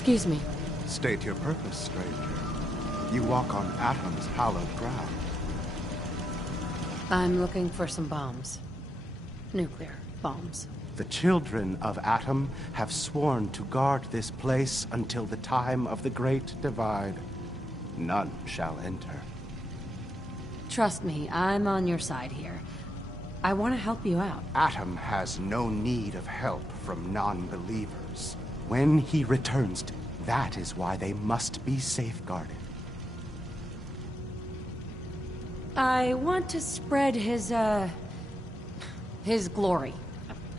Excuse me. State your purpose, stranger. You walk on Atom's hallowed ground. I'm looking for some bombs. Nuclear bombs. The children of Atom have sworn to guard this place until the time of the Great Divide. None shall enter. Trust me, I'm on your side here. I want to help you out. Atom has no need of help from non-believers. When he returns, that is why they must be safeguarded. I want to spread his glory.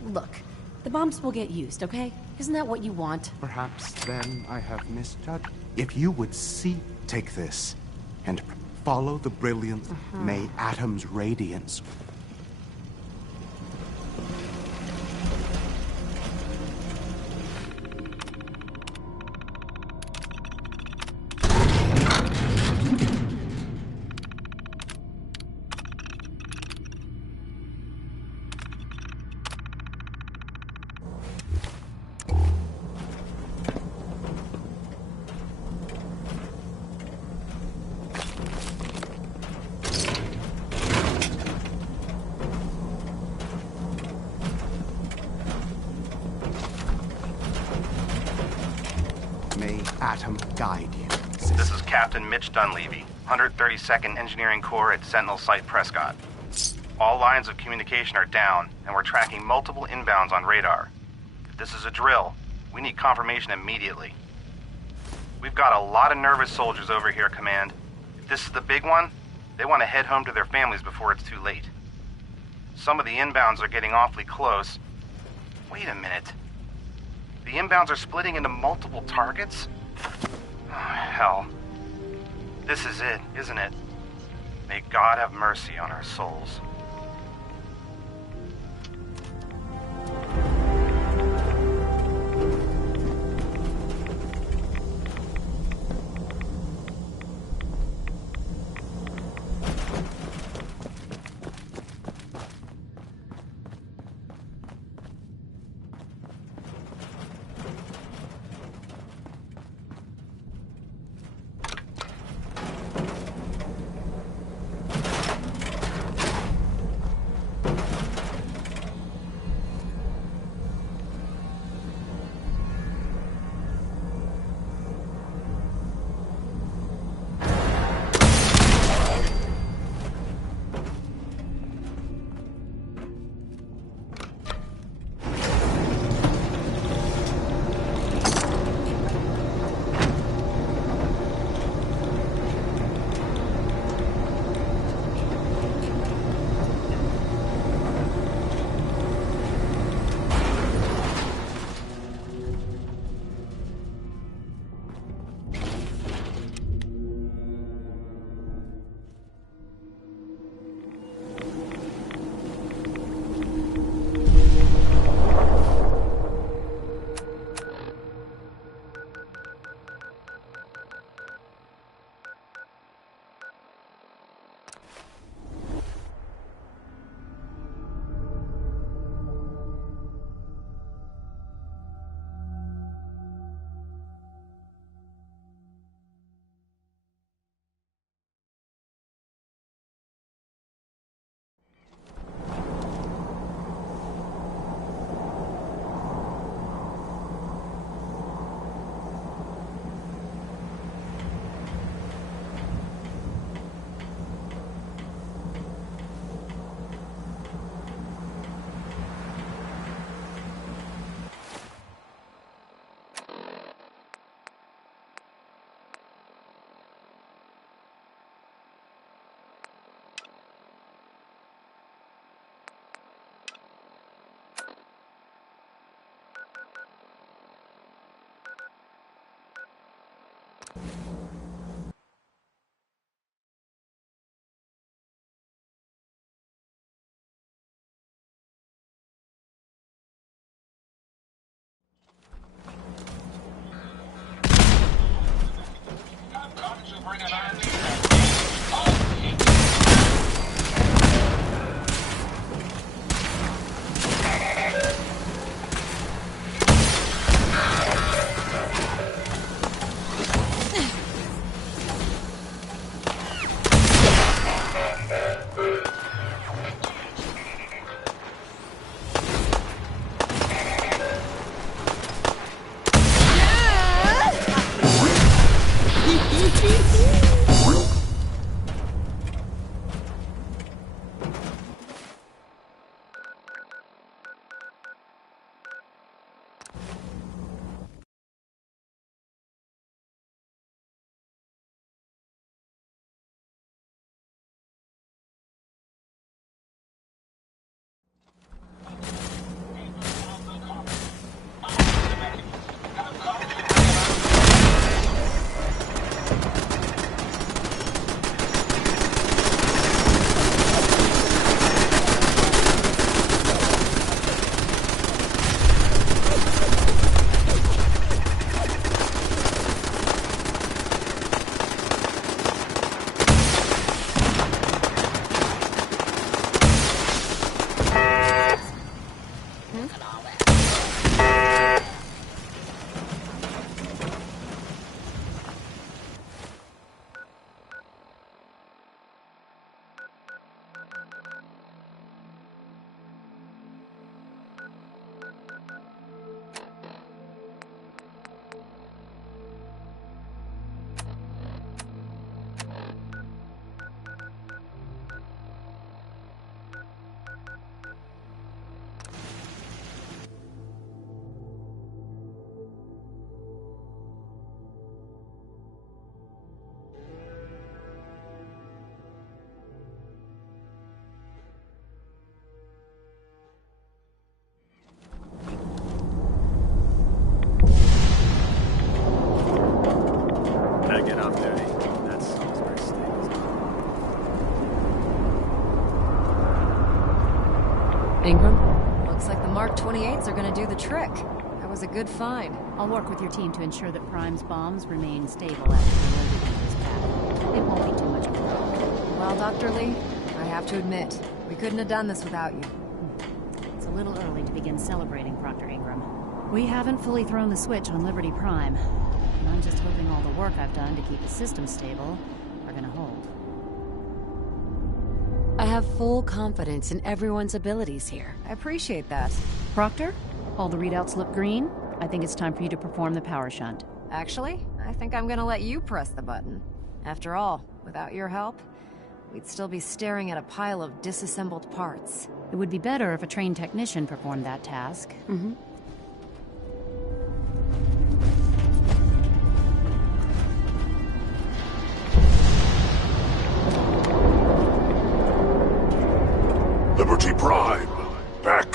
Look, the bombs will get used, okay? Isn't that what you want? Perhaps then I have misjudged. If you would take this and follow the brilliance, may Atom's radiance. May Atom guide you. This is Captain Mitch Dunleavy, 132nd Engineering Corps at Sentinel Site Prescott. All lines of communication are down, and we're tracking multiple inbounds on radar. If this is a drill, we need confirmation immediately. We've got a lot of nervous soldiers over here, Command. If this is the big one, they want to head home to their families before it's too late. Some of the inbounds are getting awfully close. Wait a minute. The inbounds are splitting into multiple targets? Oh, hell. This is it, isn't it? May God have mercy on our souls. Look at all that. Better get up there. That Salisbury steak is Ingram? Looks like the Mark 28s are gonna do the trick. That was a good find. I'll work with your team to ensure that Prime's bombs remain stable after the loading into his path. It won't be too much of a problem. Well, Dr. Lee, I have to admit, we couldn't have done this without you. It's a little early to begin celebrating, Proctor Ingram. We haven't fully thrown the switch on Liberty Prime, and I'm just hoping all the work I've done to keep the system stable are gonna hold. I have full confidence in everyone's abilities here. I appreciate that. Proctor, all the readouts look green. I think it's time for you to perform the power shunt. Actually, I think I'm gonna let you press the button. After all, without your help, we'd still be staring at a pile of disassembled parts. It would be better if a trained technician performed that task. Mm-hmm. Liberty Prime, back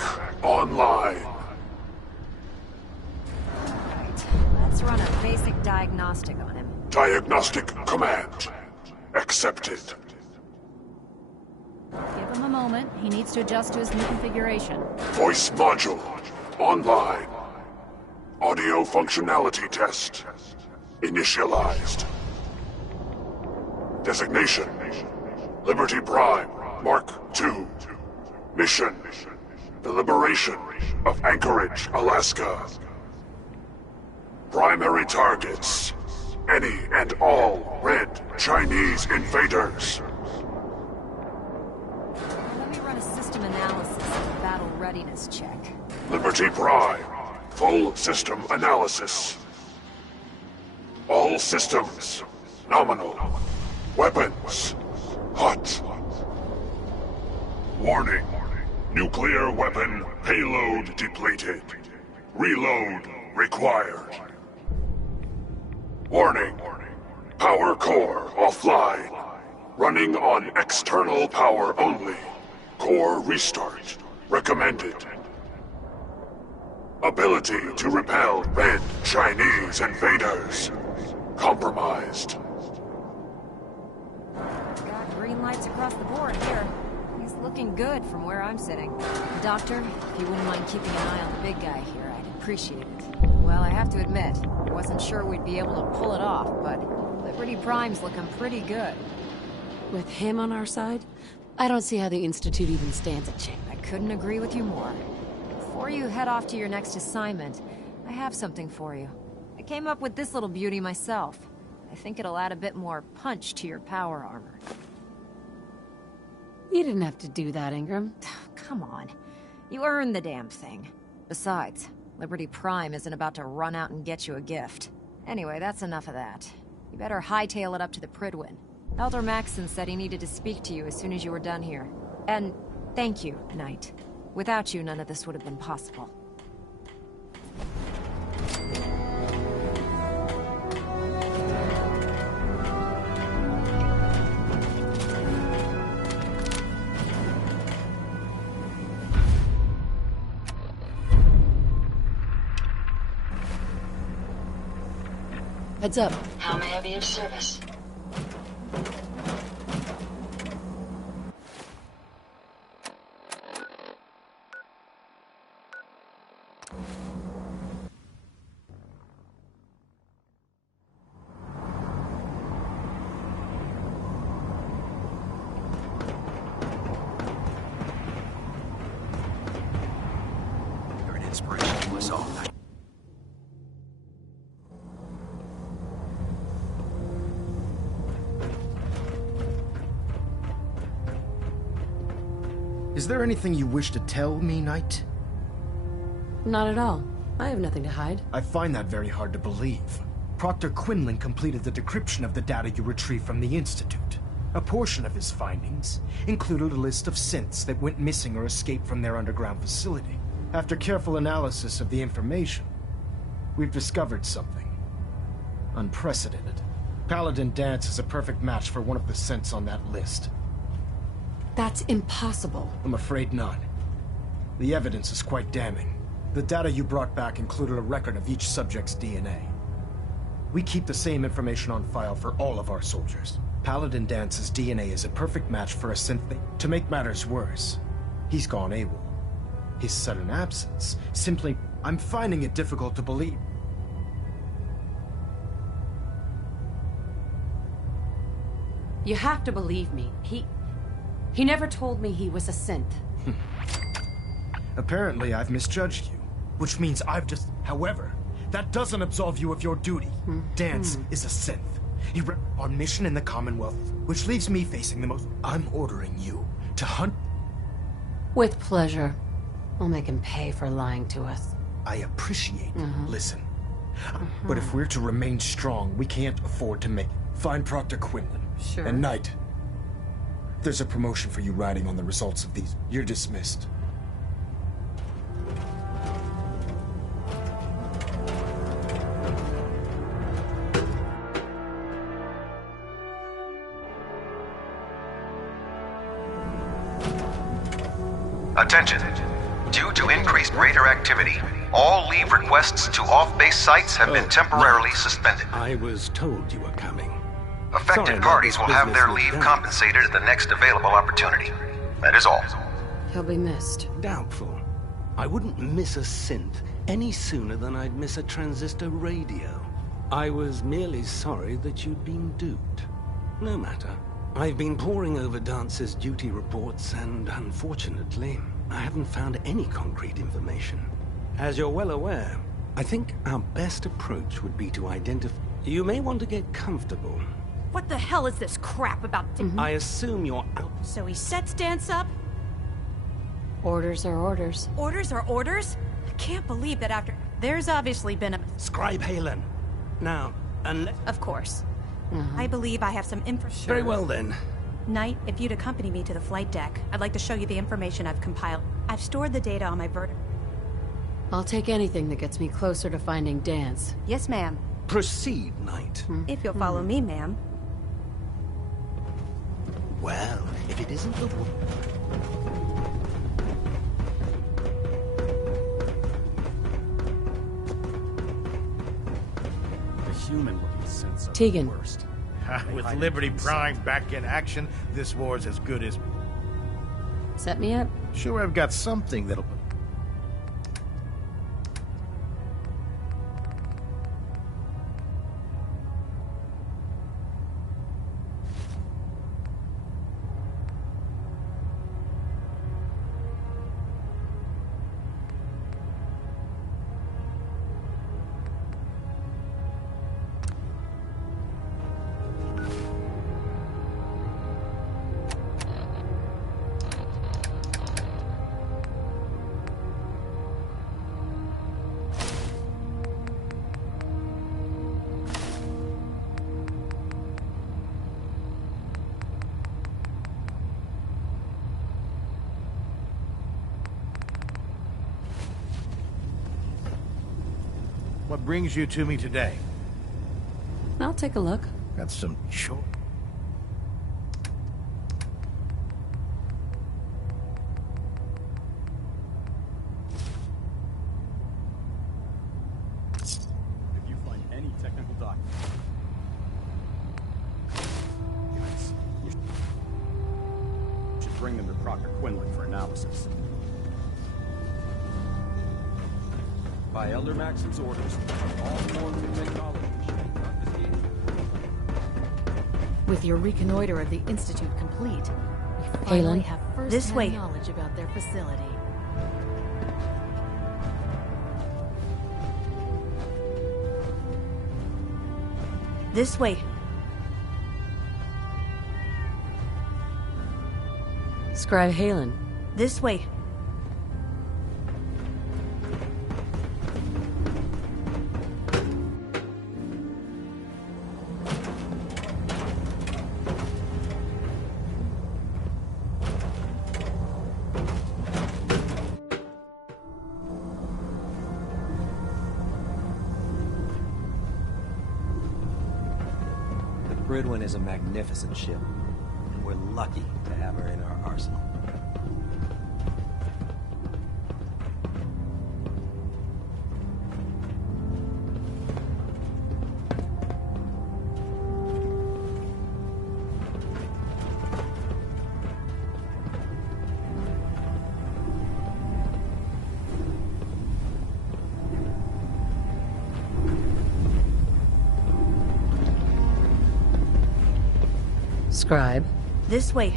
online. Right. Let's run a basic diagnostic on him. Diagnostic command accepted. Give him a moment. He needs to adjust to his new configuration. Voice module online. Audio functionality test initialized. Designation: Liberty Prime Mark II. Mission: the liberation of Anchorage, Alaska. Primary targets: any and all red Chinese invaders. Let me run a system analysis and a battle readiness check. Liberty Prime, full system analysis. All systems nominal. Weapons hot. Warning: nuclear weapon payload depleted. Reload required. Warning: power core offline. Running on external power only. Core restart recommended. Ability to repel red Chinese invaders compromised. Got green lights across the board here. He's looking good from where I'm sitting. Doctor, if you wouldn't mind keeping an eye on the big guy here, I'd appreciate it. Well, I have to admit, I wasn't sure we'd be able to pull it off, but Liberty Prime's looking pretty good. With him on our side, I don't see how the Institute even stands a chance. I couldn't agree with you more. Before you head off to your next assignment, I have something for you. I came up with this little beauty myself. I think it'll add a bit more punch to your power armor. You didn't have to do that, Ingram. Come on. You earned the damn thing. Besides, Liberty Prime isn't about to run out and get you a gift. Anyway, that's enough of that. You better hightail it up to the Pridwin. Elder Maxson said he needed to speak to you as soon as you were done here. And thank you, Knight. Without you, none of this would have been possible. Heads up. How may I be of service? inspiration to us all. Is there anything you wish to tell me, Knight? Not at all. I have nothing to hide. I find that very hard to believe. Proctor Quinlan completed the decryption of the data you retrieved from the Institute. A portion of his findings included a list of synths that went missing or escaped from their underground facility. After careful analysis of the information, we've discovered something unprecedented. Paladin Danse is a perfect match for one of the synths on that list. That's impossible. I'm afraid not. The evidence is quite damning. The data you brought back included a record of each subject's DNA. We keep the same information on file for all of our soldiers. Paladin Dance's DNA is a perfect match for a synth. To make matters worse, he's gone AWOL. His sudden absence simply... I'm finding it difficult to believe. You have to believe me. He never told me he was a synth. Apparently, I've misjudged you, which means I've just... However, that doesn't absolve you of your duty. Danse is a synth. He ran on mission in the Commonwealth, which leaves me facing the most... I'm ordering you to hunt... With pleasure. I'll make him pay for lying to us. I appreciate Listen. But if we're to remain strong, we can't afford to make... Find Proctor Quinlan. Sure. And Knight. There's a promotion for you riding on the results of these. You're dismissed. Attention. Due to increased raider activity, all leave requests to off-base sites have been temporarily suspended. I was told you were coming. Affected parties will have their leave compensated at the next available opportunity. That is all. He'll be missed. Doubtful. I wouldn't miss a synth any sooner than I'd miss a transistor radio. I was merely sorry that you'd been duped. No matter. I've been poring over Dance's duty reports and, unfortunately, I haven't found any concrete information. As you're well aware, I think our best approach would be to identify... You may want to get comfortable. What the hell is this crap about... I assume you're out. So he sets Danse up? Orders are orders. Orders are orders? I can't believe that after... There's obviously been a... Scribe Halen. Now, unless... Of course. I believe I have some info... Very well, then. Knight, if you'd accompany me to the flight deck, I'd like to show you the information I've compiled. I've stored the data on my I'll take anything that gets me closer to finding Danse. Yes, ma'am. Proceed, Knight. If you'll follow me, ma'am. Well, if it isn't the... Human-looking sense of Tegan. the worst. With Liberty Prime back in action, this war's as good as... Set me up? Sure, I've got something that'll... What brings you to me today? I'll take a look. Got some choice. If you find any technical documents, you should bring them to Proctor Quinlan for analysis. By Elder Maxon's orders, all forms of technology should be confiscated. With your reconnoiter of the Institute complete, we finally have This way. first-hand knowledge about their facility. This way. Scribe Halen. This way. The Bridwin is a magnificent ship, and we're lucky to have her in our arsenal. Scribe. This way.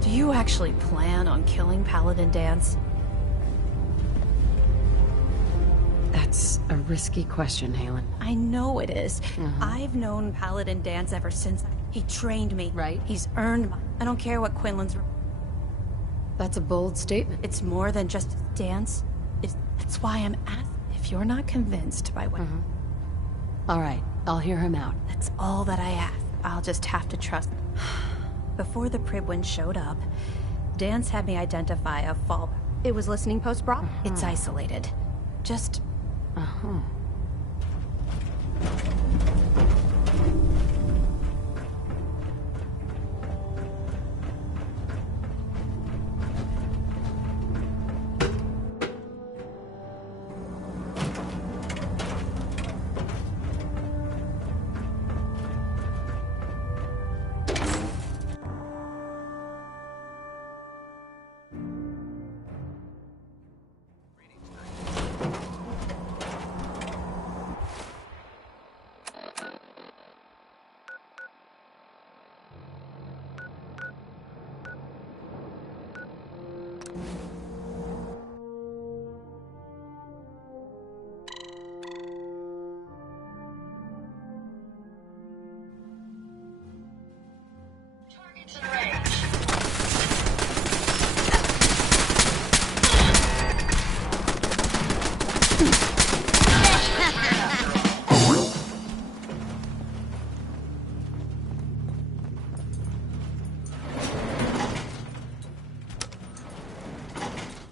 Do you actually plan on killing Paladin Dance? That's a risky question, Halen. I know it is. I've known Paladin Dance ever since he trained me. Right. He's earned my... I don't care what Quinlan's... That's a bold statement. It's more than just a dance. That's why I'm asking if you're not convinced by what... All right, I'll hear him out. That's all that I ask. I'll just have to trust. Before the Pribwin showed up, Dance had me identify a fall. It was listening post bra. It's isolated. Just...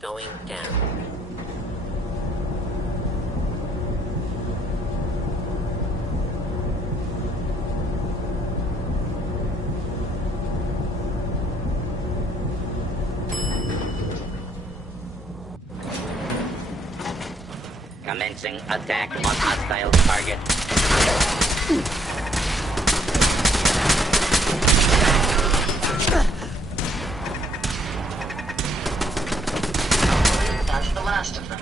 Going down. Commencing attack on hostile target. That's the last of them.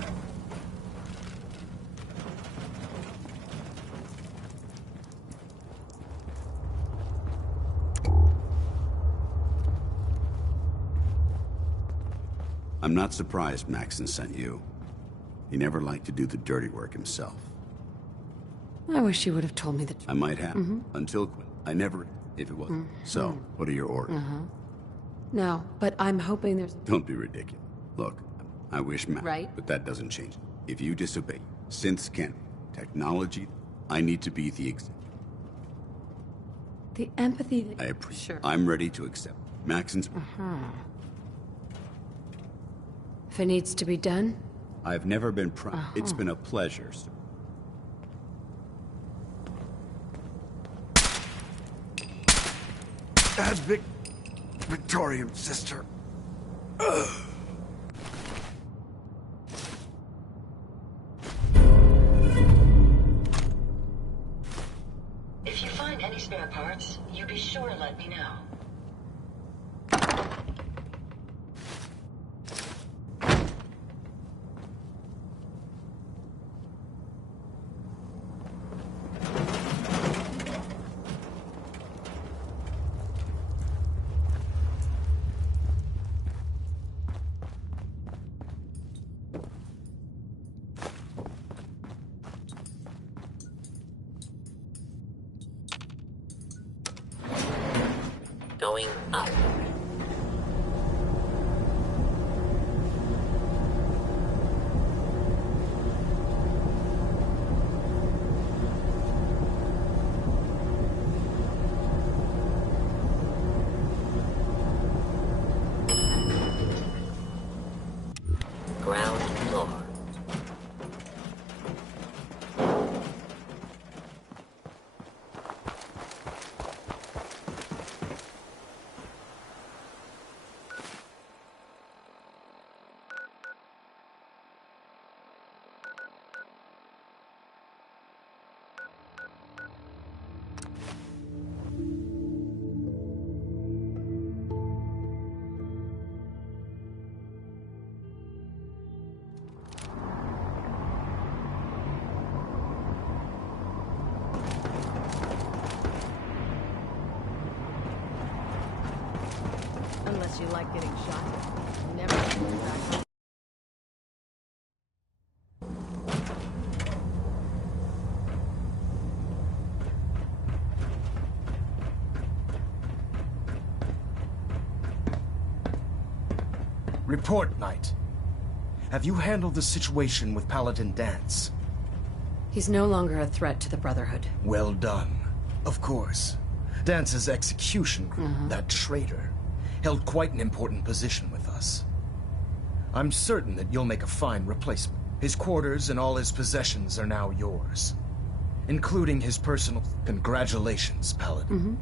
I'm not surprised Maxon sent you. He never liked to do the dirty work himself. I wish you would have told me the truth. I might have, until I never, if it wasn't. So, what are your orders? No, but I'm hoping there's... Don't be ridiculous. Look, I wish Max, Right. but that doesn't change. If you disobey, synths can't, technology, I need to be the example. The empathy that... I appreciate. Sure. I'm ready to accept Maxon's. If it needs to be done... I've never been proud. It's been a pleasure, sir. Victorian sister. If you find any spare parts, you be sure to let me know. Going up. Ground floor. Unless you like getting shot. Never coming back home. Report, Knight. Have you handled the situation with Paladin Dance? He's no longer a threat to the Brotherhood. Well done. Of course. Dance's execution group, that traitor, held quite an important position with us. I'm certain that you'll make a fine replacement. His quarters and all his possessions are now yours, including his personal... Congratulations, Paladin.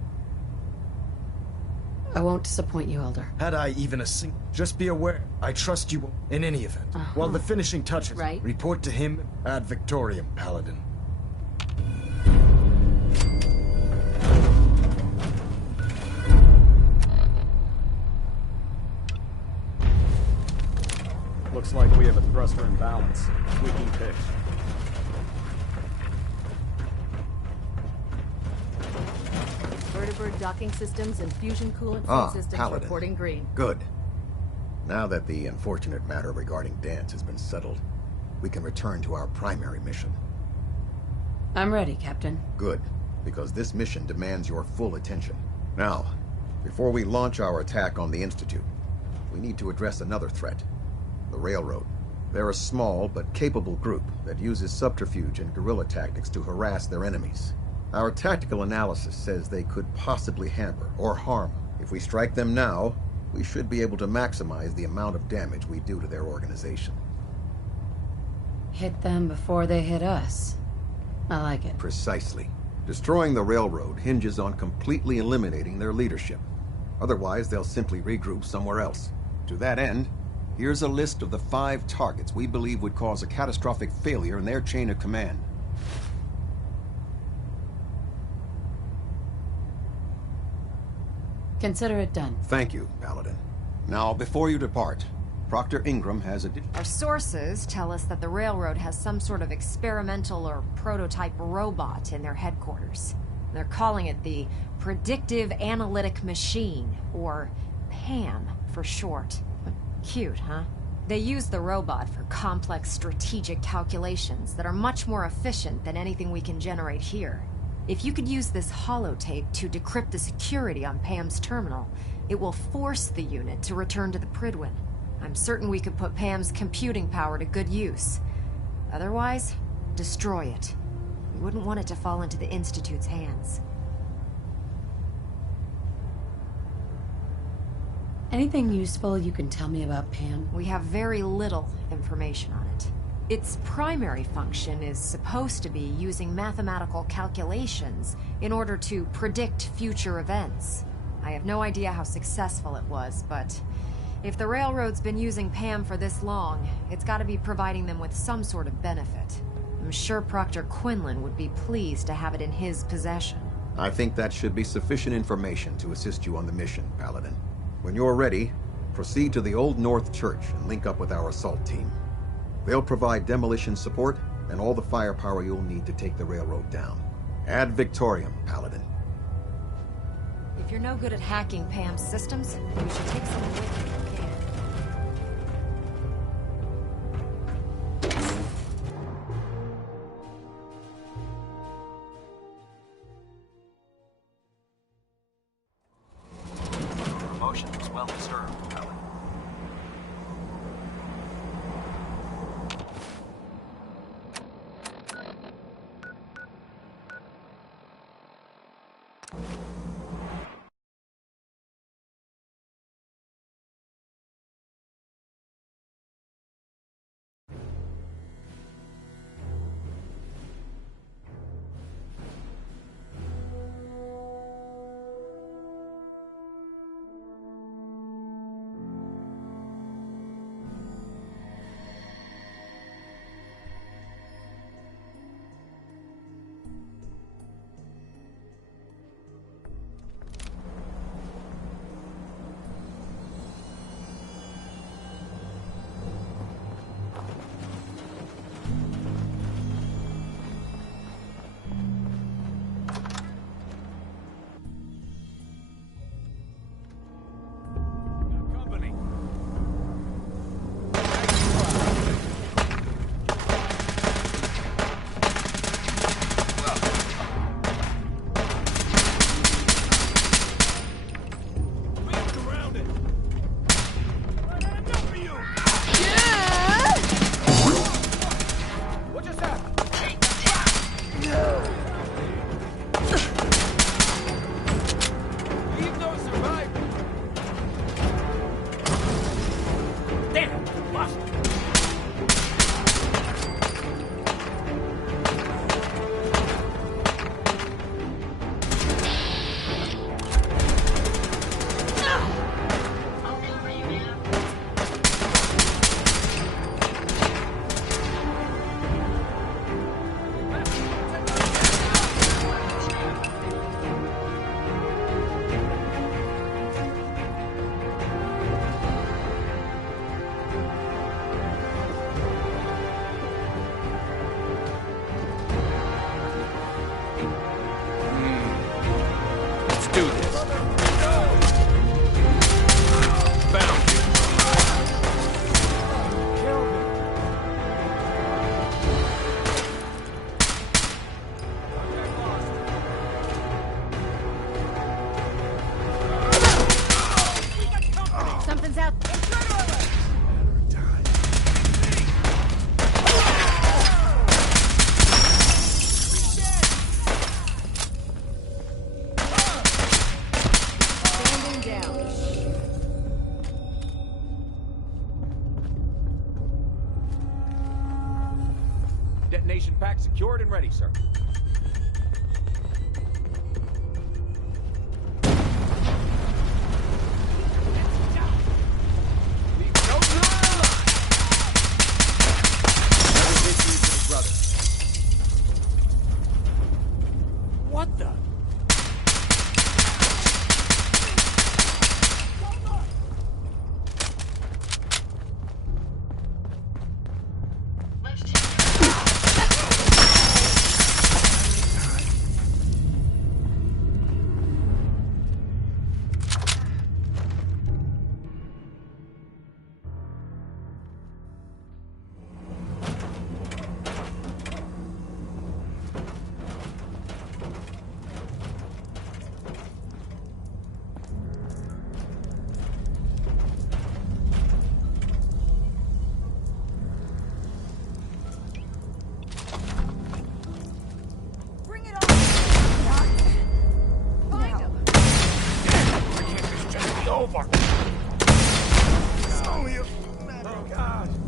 I won't disappoint you, Elder. Had I even a just be aware, I trust you in any event. While the finishing touches, report to him ad Victoriam, Paladin. Looks like we have a thruster imbalance. Squeaking pitch. Vertibird docking systems and fusion coolant systems Paladin. reporting green. Good. Now that the unfortunate matter regarding Dance has been settled, we can return to our primary mission. I'm ready, Captain. Good, because this mission demands your full attention. Now, before we launch our attack on the Institute, we need to address another threat. The Railroad. They're a small but capable group that uses subterfuge and guerrilla tactics to harass their enemies. Our tactical analysis says they could possibly hamper or harm. If we strike them now, we should be able to maximize the amount of damage we do to their organization. Hit them before they hit us. I like it. Precisely. Destroying the Railroad hinges on completely eliminating their leadership. Otherwise, they'll simply regroup somewhere else. To that end, here's a list of the 5 targets we believe would cause a catastrophic failure in their chain of command. Consider it done. Thank you, Paladin. Now, before you depart, Proctor Ingram has a... Our sources tell us that the Railroad has some sort of experimental or prototype robot in their headquarters. They're calling it the Predictive Analytic Machine, or PAM for short. Cute, huh? They use the robot for complex strategic calculations that are much more efficient than anything we can generate here. If you could use this holotape to decrypt the security on Pam's terminal, it will force the unit to return to the Prydwen. I'm certain we could put Pam's computing power to good use. Otherwise, destroy it. We wouldn't want it to fall into the Institute's hands. Anything useful you can tell me about Pam? We have very little information on it. Its primary function is supposed to be using mathematical calculations in order to predict future events. I have no idea how successful it was, but if the Railroad's been using Pam for this long, it's got to be providing them with some sort of benefit. I'm sure Proctor Quinlan would be pleased to have it in his possession. I think that should be sufficient information to assist you on the mission, Paladin. When you're ready, proceed to the Old North Church and link up with our assault team. They'll provide demolition support and all the firepower you'll need to take the Railroad down. Ad Victoriam, Paladin. If you're no good at hacking Pam's systems, you should take someone with you if you can. There! Lost it! Something's out there. Standing down. Detonation pack secured and ready, sir. What the? Over. It's only a matter of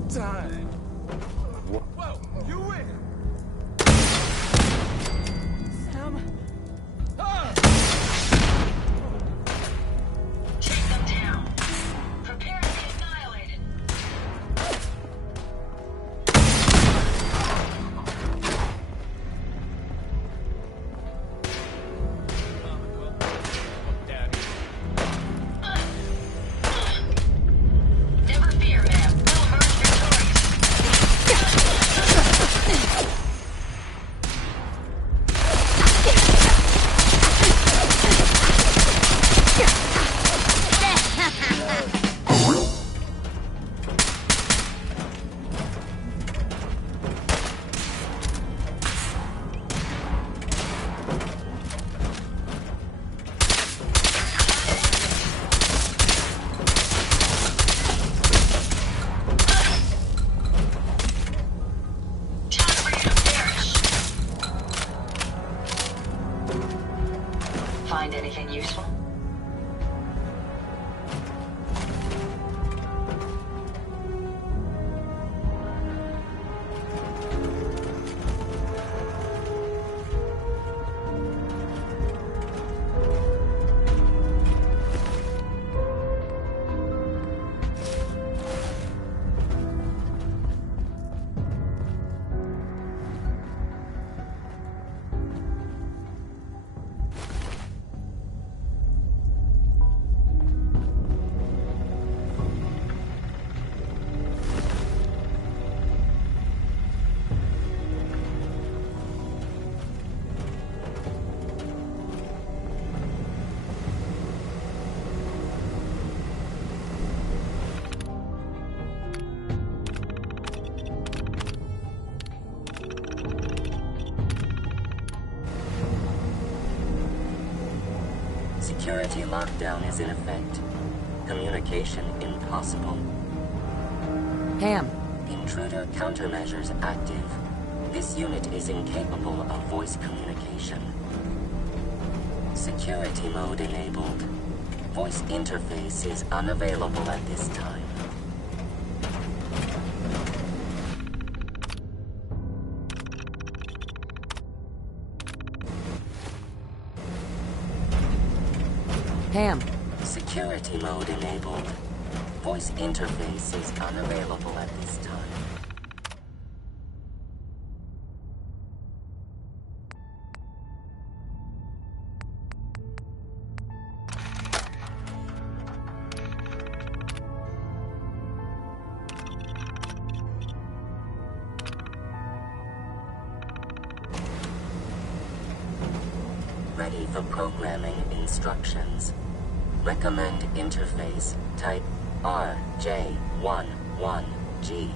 time. Whoa, you win. Sam. Take them down. Prepare to be annihilated. Never fear, ma'am. We'll emerge victorious. Find anything useful? Security lockdown is in effect. Communication impossible. Ham. Intruder countermeasures active. This unit is incapable of voice communication. Security mode enabled. Voice interface is unavailable at this time. Pam. Security mode enabled. Voice interface is unavailable at this time. Ready for programming instructions. Recommend interface type RJ11G.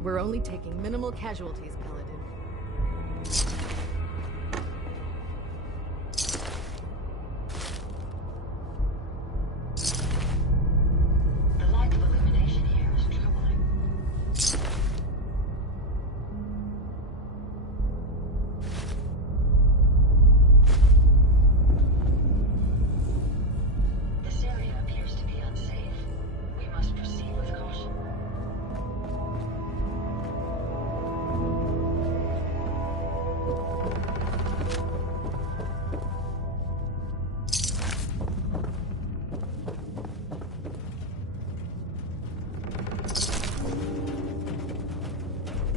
We're only taking minimal casualties, Paladin. The lack of illumination here is troubling. This area appears to be unsafe. We must proceed with caution.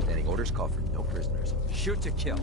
Standing orders call for no prisoners. Shoot to kill.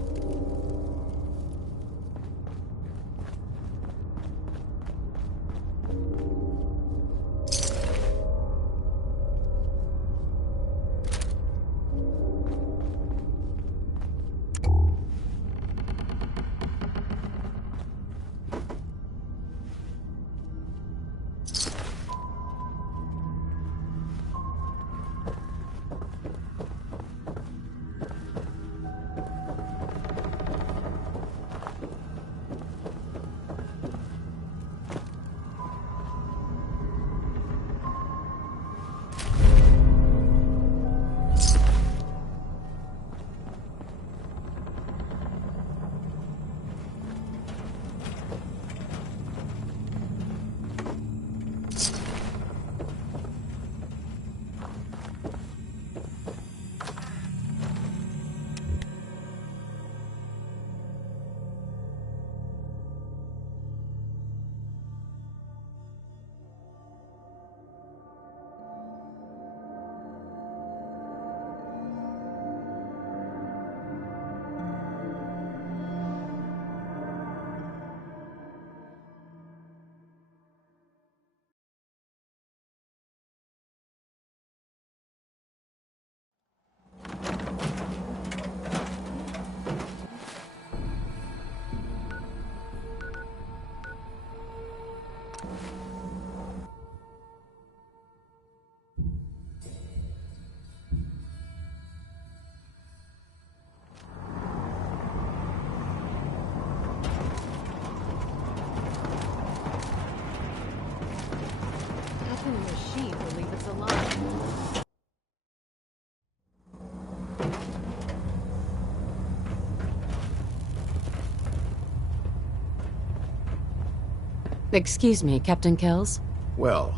Excuse me, Captain Kells? Well,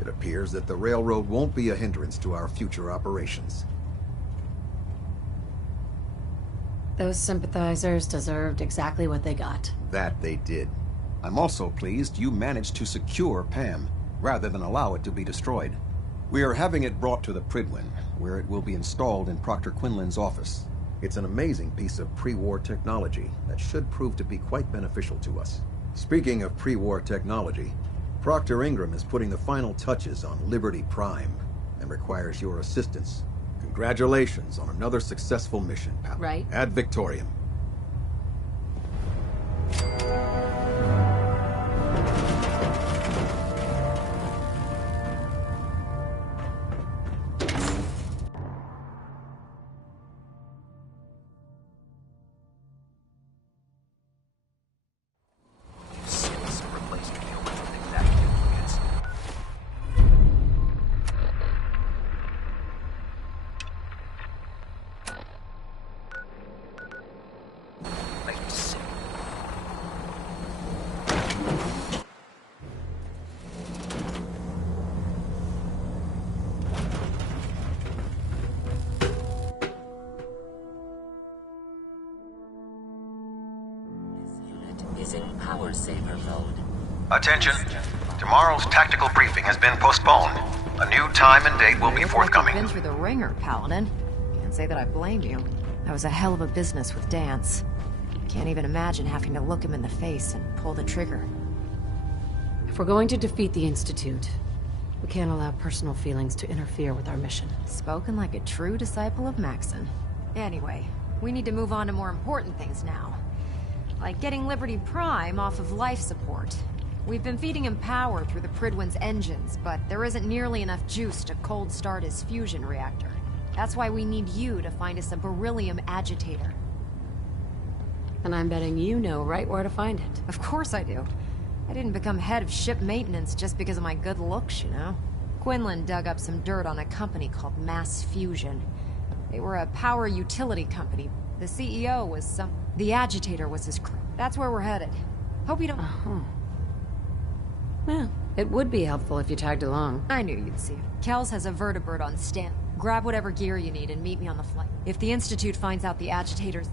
it appears that the railroad won't be a hindrance to our future operations. Those sympathizers deserved exactly what they got. That they did. I'm also pleased you managed to secure Pam, rather than allow it to be destroyed. We are having it brought to the Pridwin, where it will be installed in Proctor Quinlan's office. It's an amazing piece of pre-war technology that should prove to be quite beneficial to us. Speaking of pre-war technology, Proctor Ingram is putting the final touches on Liberty Prime and requires your assistance. Congratulations on another successful mission, pal. Right. Ad Victoriam. Is in power saver mode. Attention. Tomorrow's tactical briefing has been postponed. A new time and date will be forthcoming. You've been through the ringer, Paladin. Can't say that I blame you. That was a hell of a business with Dance. Can't even imagine having to look him in the face and pull the trigger. If we're going to defeat the Institute, we can't allow personal feelings to interfere with our mission. Spoken like a true disciple of Maxon. Anyway, we need to move on to more important things now. Like getting Liberty Prime off of life support. We've been feeding him power through the Pridwin's engines, but there isn't nearly enough juice to cold start his fusion reactor. That's why we need you to find us a beryllium agitator. And I'm betting you know right where to find it. Of course I do. I didn't become head of ship maintenance just because of my good looks, you know? Quinlan dug up some dirt on a company called Mass Fusion. They were a power utility company. The CEO was the agitator was his crew. That's where we're headed. Hope you don't... Well, it would be helpful if you tagged along. I knew you'd see it. Kells has a vertibird on stand. Grab whatever gear you need and meet me on the flight. If the Institute finds out the agitators...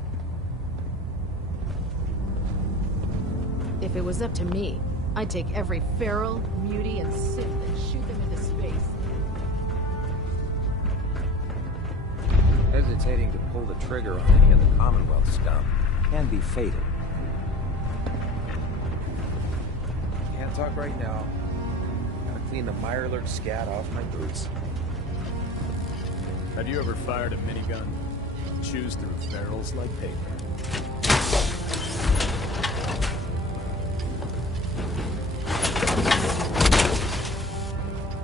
If it was up to me, I'd take every feral, mutie, and Sith and shoot them into space. Hesitating to pull the trigger on any of the Commonwealth scum can be fatal. Can't talk right now. Gotta clean the Mirelurk scat off my boots. Have you ever fired a minigun? Chews through barrels like paper.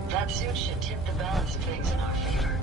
That suit should tip the balance of things in our favor.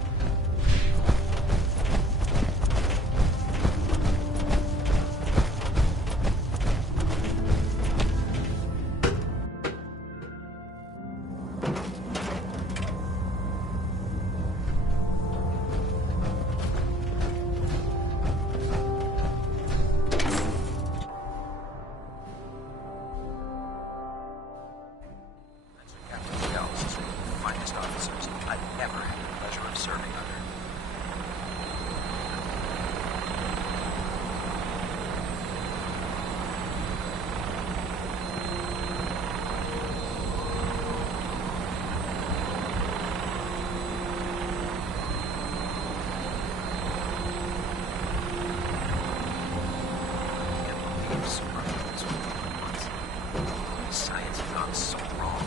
Science gone so wrong.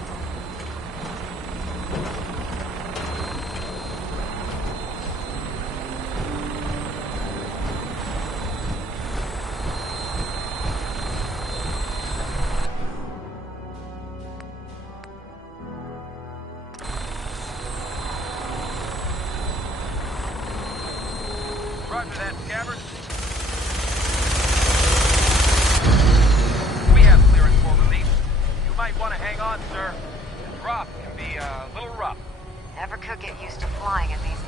Roger that, Scabbard. We have clearance for release. You might want to hang on, sir. The drop can be a little rough. Never could get used to flying in these